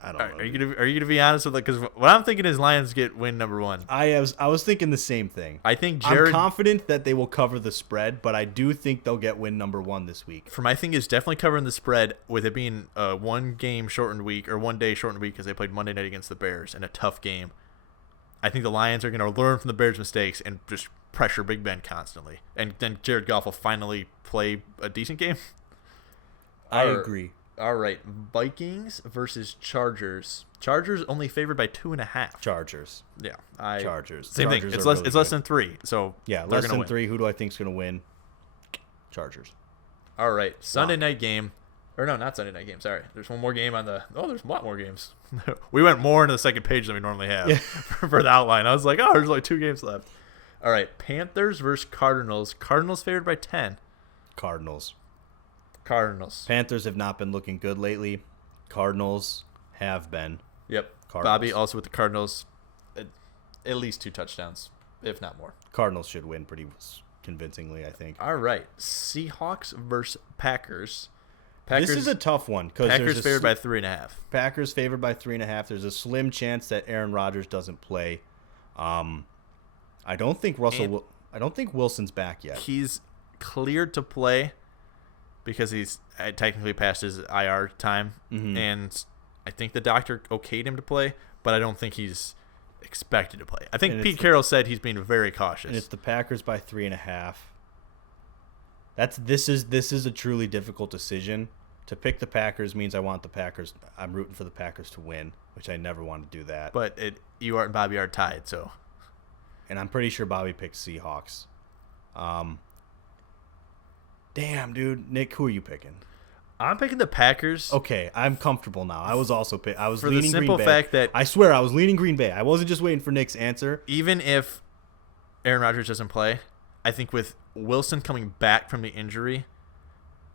I don't know. Are you gonna be honest with it? Because what I'm thinking is Lions get win number 1. I was thinking the same thing. I think I'm confident that they will cover the spread, but I do think they'll get win number 1 this week. For my thing is definitely covering the spread with it being a 1 day shortened week because they played Monday night against the Bears in a tough game. I think the Lions are gonna learn from the Bears' mistakes and just pressure Big Ben constantly, and then Jared Goff will finally play a decent game. I agree. All right, Vikings versus Chargers. Chargers only favored by 2.5. Chargers. Yeah, Chargers. Same Chargers thing. It's It's less than 3. So yeah, less than 3. Who do I think is gonna win? Chargers. All right, Sunday night game. Or no, not Sunday night game. Sorry, there's one more game on the. Oh, there's a lot more games. We went more into the second page than we normally have for the outline. I was like, oh, there's like 2 games left. All right, Panthers versus Cardinals. Cardinals favored by 10. Cardinals. Panthers have not been looking good lately. Cardinals have been. Yep. Cardinals. Bobby also with the Cardinals. At least 2 touchdowns, if not more. Cardinals should win pretty convincingly, I think. All right. Seahawks versus Packers. This is a tough one. Packers favored by 3.5. Packers favored by 3.5. There's a slim chance that Aaron Rodgers doesn't play. I don't think Wilson's back yet. He's cleared to play because he's technically past his IR time, and I think the doctor okayed him to play, but I don't think he's expected to play. I think Pete Carroll said he's being very cautious. And it's the Packers by 3.5. This is a truly difficult decision. To pick the Packers means I'm rooting for the Packers to win, which I never want to do that. But you and Bobby are tied, so. And I'm pretty sure Bobby picked Seahawks. Damn, dude. Nick, who are you picking? I'm picking the Packers. Okay, I'm comfortable now. I was also I was for leaning the simple Green Bay. Fact that I swear I was leaning Green Bay. I wasn't just waiting for Nick's answer. Even if Aaron Rodgers doesn't play, I think with Wilson coming back from the injury,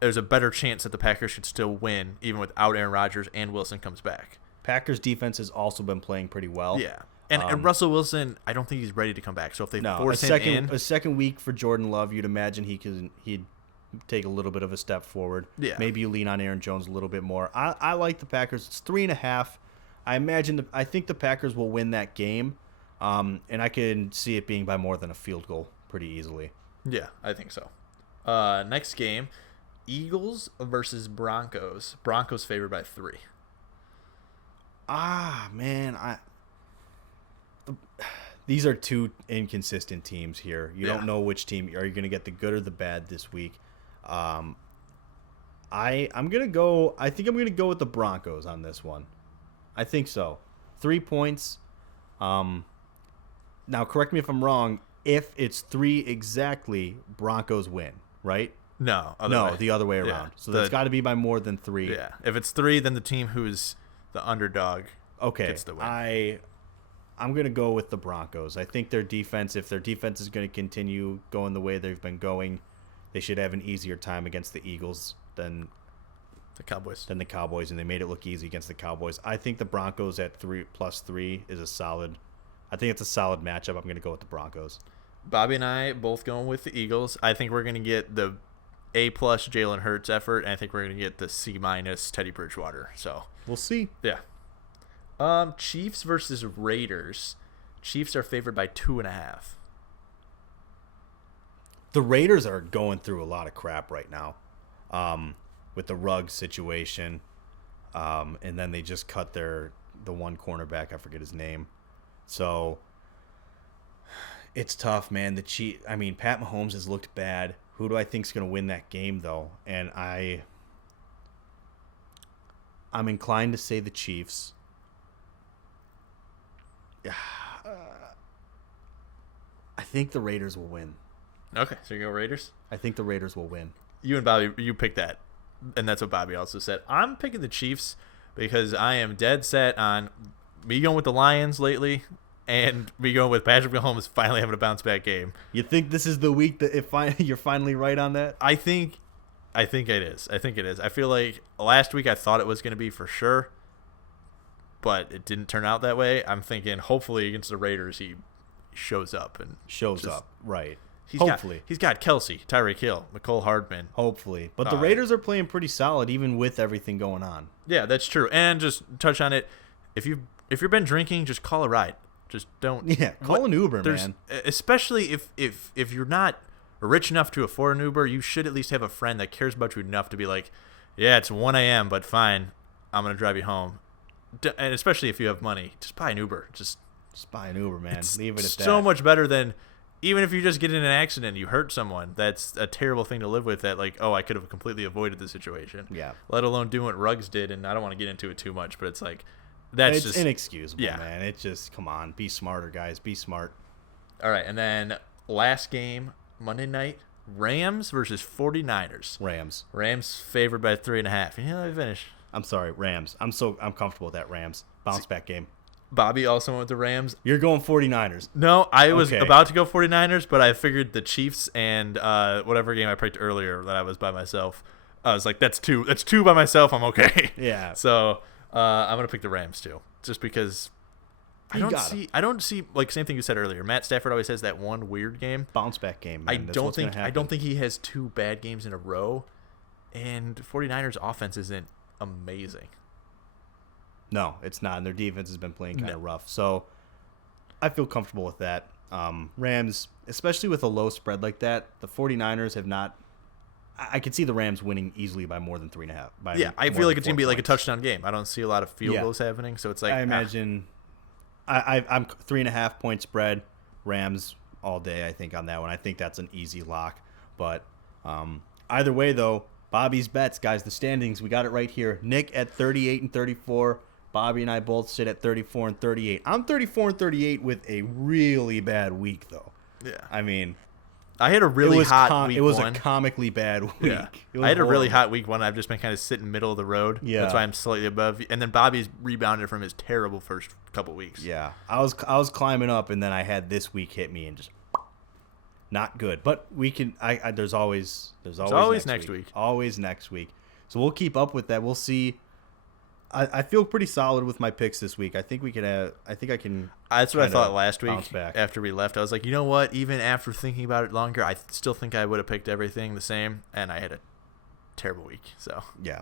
there's a better chance that the Packers should still win even without Aaron Rodgers and Wilson comes back. Packers defense has also been playing pretty well. Yeah. And Russell Wilson, I don't think he's ready to come back. So if they force him in, a second week for Jordan Love, you'd imagine he'd take a little bit of a step forward. Yeah. Maybe you lean on Aaron Jones a little bit more. I like the Packers. It's 3.5. I think the Packers will win that game. And I can see it being by more than a field goal pretty easily. Yeah, I think so. Next game, Eagles versus Broncos. Broncos favored by 3. Man, these are two inconsistent teams here. You don't know which team are you going to get, the good or the bad this week. I'm gonna go. I think I'm gonna go with the Broncos on this one. I think so. 3 points. Now correct me if I'm wrong. If it's 3 exactly, Broncos win, right? No, the other way around. So that's got to be by more than 3. Yeah, if it's 3, then the team who's the underdog gets the win. I'm gonna go with the Broncos. I think their defense, if their defense is going to continue going the way they've been going, they should have an easier time against the Eagles than the Cowboys. And they made it look easy against the Cowboys. I think the Broncos at +3 is a solid. I think it's a solid matchup. I'm going to go with the Broncos. Bobby and I both going with the Eagles. I think we're going to get the A+ Jalen Hurts effort, and I think we're going to get the C- Teddy Bridgewater. So we'll see. Yeah. Chiefs versus Raiders. Chiefs are favored by 2.5. The Raiders are going through a lot of crap right now. With the Ruggs situation, and then they just cut the one cornerback. I forget his name. So it's tough, man. Pat Mahomes has looked bad. Who do I think is going to win that game, though? And I'm inclined to say the Chiefs. I think the Raiders will win. Okay, so you go Raiders? I think the Raiders will win. You and Bobby, you picked that. And that's what Bobby also said. I'm picking the Chiefs because I am dead set on me going with the Lions lately and me going with Patrick Mahomes finally having a bounce back game. You think this is the week that you're finally right on that? I think it is. I feel like last week I thought it was going to be for sure, but it didn't turn out that way. I'm thinking hopefully against the Raiders he shows up. Right. He's got Kelsey, Tyreek Hill, McCole Hardman. Hopefully. But the Raiders are playing pretty solid even with everything going on. Yeah, that's true. And just touch on it. If you've been drinking, just call a ride. Just don't. Yeah, call an Uber, man. Especially if you're not rich enough to afford an Uber, you should at least have a friend that cares about you enough to be like, yeah, it's 1 a.m., but fine, I'm going to drive you home. And especially if you have money, just buy an Uber. Just buy an Uber, man. Leave it at that. So much better than... Even if you just get in an accident and you hurt someone, that's a terrible thing to live with. That I could have completely avoided the situation. Yeah. Let alone doing what Ruggs did, and I don't want to get into it too much, but it's it's just inexcusable, man. It's just, come on, be smarter, guys. Be smart. All right, and then last game, Monday night, Rams versus 49ers. Rams favored by 3.5. Let me finish. I'm sorry, Rams. I'm comfortable with that Rams bounce back game. Bobby also went with the Rams. You're going 49ers. No, I was about to go 49ers, but I figured the Chiefs and whatever game I picked earlier that I was by myself. I was like, that's two by myself. I'm okay. Yeah. So I'm gonna pick the Rams too, just because I don't see same thing you said earlier. Matt Stafford always has that one weird game, bounce back game. Man. I don't think he has 2 bad games in a row, and 49ers offense isn't amazing. No, it's not, and their defense has been playing kind of rough. So I feel comfortable with that. Rams, especially with a low spread like that, the 49ers have not – I could see the Rams winning easily by more than 3.5. Yeah, I feel like it's going to be like a touchdown game. I don't see a lot of field goals happening, so it's like – I imagine I'm 3.5 point spread, Rams all day, I think, on that one. I think that's an easy lock. But either way, though, Bobby's bets, guys, the standings, we got it right here. Nick at 38-34. Bobby and I both sit at 34-38. I'm 34-38 with a really bad week, though. Yeah. I mean, I had a really hot week. It was a comically bad week. Yeah. I had a really hot week one. I've just been kind of sitting middle of the road. Yeah. That's why I'm slightly above. And then Bobby's rebounded from his terrible first couple weeks. Yeah. I was climbing up, and then I had this week hit me and just not good. But we can. There's always next week. Always next week. So we'll keep up with that. We'll see. I feel pretty solid with my picks this week. I think we could have. I think I can. That's what I thought last week after we left. I was like, you know what? Even after thinking about it longer, I still think I would have picked everything the same, and I had a terrible week. So yeah.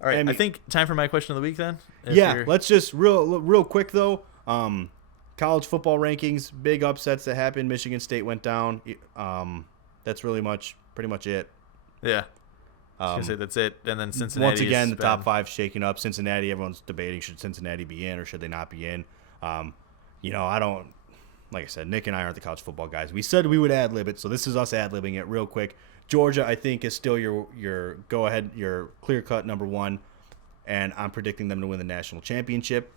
All right. I think time for my question of the week then. Let's just real quick though. College football rankings, big upsets that happened. Michigan State went down. That's pretty much it. Yeah. I was gonna say that's it, and then Cincinnati. Once again, the top 5 shaking up. Cincinnati, everyone's debating, should Cincinnati be in or should they not be in? I don't. Like I said, Nick and I aren't the college football guys. We said we would ad-lib it, so this is us ad-libbing it real quick. Georgia, I think, is still your go-ahead, your clear-cut number 1, and I'm predicting them to win the national championship.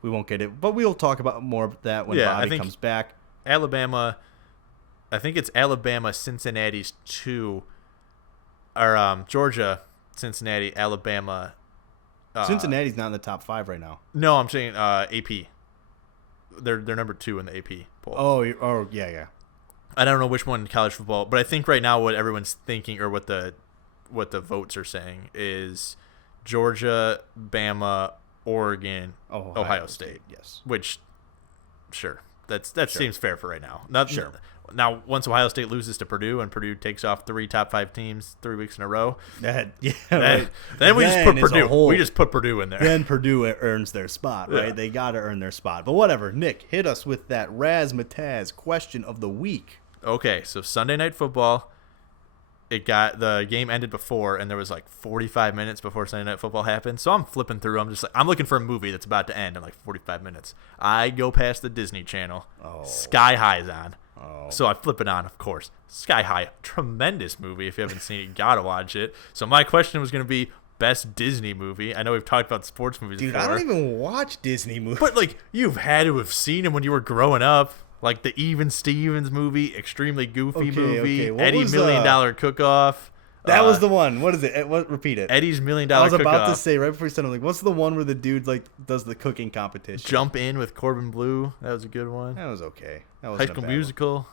We won't get it, but we'll talk about more of that when Bobby comes back. Alabama, I think it's Alabama, Cincinnati's 2, or Georgia, Cincinnati, Alabama. Cincinnati's not in the top 5 right now. No, I'm saying AP. They're number 2 in the AP poll. Oh, yeah. I don't know which one in college football, but I think right now what everyone's thinking, or what the votes are saying, is Georgia, Bama, Oregon, Ohio State. Yes. Which, sure, that seems fair for right now. Sure. Now, once Ohio State loses to Purdue and Purdue takes off 3 top 5 teams 3 weeks in a row, then we just put Purdue. We just put Purdue in there. Then Purdue earns their spot, right? Yeah. They got to earn their spot. But whatever. Nick, hit us with that razzmatazz question of the week. Okay, so Sunday Night Football. The game ended before, and there was like 45 minutes before Sunday Night Football happened. So I'm flipping through. I'm looking for a movie that's about to end in like 45 minutes. I go past the Disney Channel. Sky High's on. So I flip it on, of course. Sky High, tremendous movie. If you haven't seen it, you gotta watch it. So my question was going to be best Disney movie. I know we've talked about sports movies before. Dude, I don't even watch Disney movies. But like, you've had to have seen them when you were growing up. Like the Even Stevens movie, extremely goofy movie, Eddie $1 Million Cook-Off. That was the one. What is it? Repeat it. Eddie's $1 Million Cook-Off. I was about to say right before you said, I'm like, what's the one where the dude like does the cooking competition? Jump In with Corbin Blue. That was a good one. That was okay. High School Musical.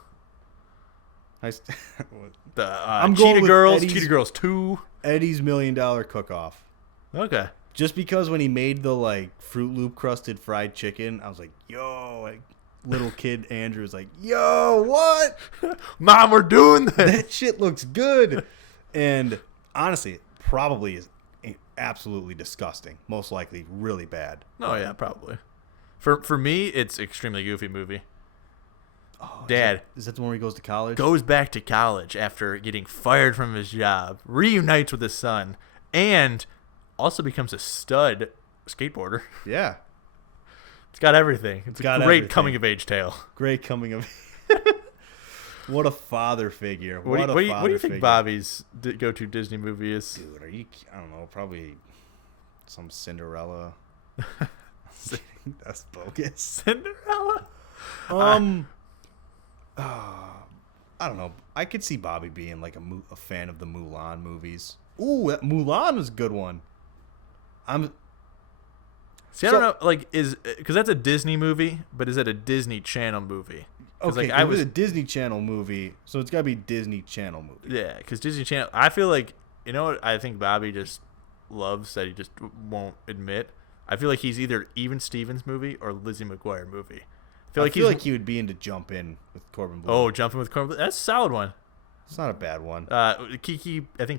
I'm Cheetah Girls. Cheetah Girls 2. Eddie's $1 Million Cook-Off. Okay. Just because when he made the like Fruit Loop crusted fried chicken, I was like, yo. Like, little kid Andrew was like, yo, what? Mom, we're doing this. That shit looks good. And honestly, it probably is absolutely disgusting. Most likely really bad. Oh, yeah, probably. For me, it's extremely goofy movie. Oh, Dad. Is that the one where he goes to college? Goes back to college after getting fired from his job, reunites with his son, and also becomes a stud skateboarder. Yeah. It's got everything. It's a great coming-of-age tale. Great coming-of... What a father figure. What do you think Bobby's go-to Disney movie is? Dude, I don't know, probably some Cinderella. That's bogus. Cinderella? I don't know. I could see Bobby being like a fan of the Mulan movies. Ooh, Mulan was a good one. I don't know, like, because that's a Disney movie, but is it a Disney Channel movie? Okay, like, it was a Disney Channel movie, so it's got to be Disney Channel movie. Yeah, because Disney Channel, I feel like, you know what I think Bobby just loves that he just won't admit? I feel like he's either Even Stevens movie or Lizzie McGuire movie. I feel like he would be into Jump In with Corbin Blue. Oh, Jump In with Corbin Blue. That's a solid one. It's not a bad one. I think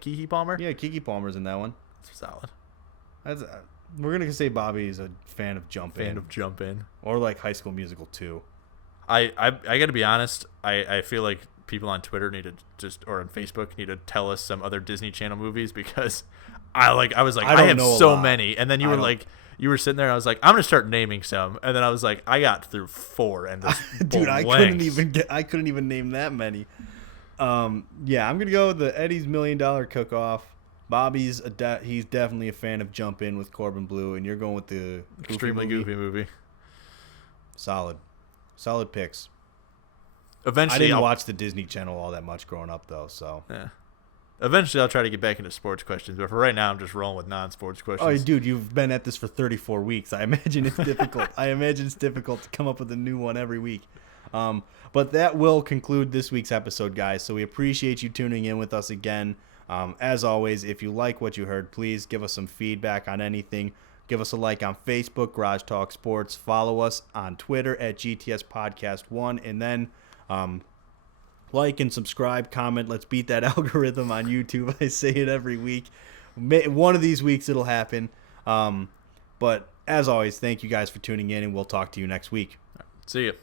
Keke Palmer? Yeah, Keke Palmer's in that one. That's solid. We're going to say Bobby is a fan of Jump In. Or like High School Musical 2. I got to be honest. I feel like people on Twitter need to or on Facebook need to tell us some other Disney Channel movies, because I was like, I have so many. And then you were sitting there and I was like, I'm going to start naming some. And then I was like, I got through 4 and this dude, I couldn't even name that many. Yeah, I'm going to go with the Eddie's $1 Million Cook-Off. Bobby's he's definitely a fan of Jump In with Corbin Blue, and you're going with the extremely goofy movie. Solid picks. Eventually, I didn't watch the Disney Channel all that much growing up, though. So yeah. Eventually, I'll try to get back into sports questions, but for right now, I'm just rolling with non-sports questions. Oh, dude, you've been at this for 34 weeks. I imagine it's difficult. To come up with a new one every week. But that will conclude this week's episode, guys. So we appreciate you tuning in with us again. As always, if you like what you heard, please give us some feedback on anything. Give us a like on Facebook, Garage Talk Sports. Follow us on Twitter at GTS Podcast 1. And then like and subscribe, comment. Let's beat that algorithm on YouTube. I say it every week. One of these weeks it'll happen. But as always, thank you guys for tuning in, and we'll talk to you next week. See you.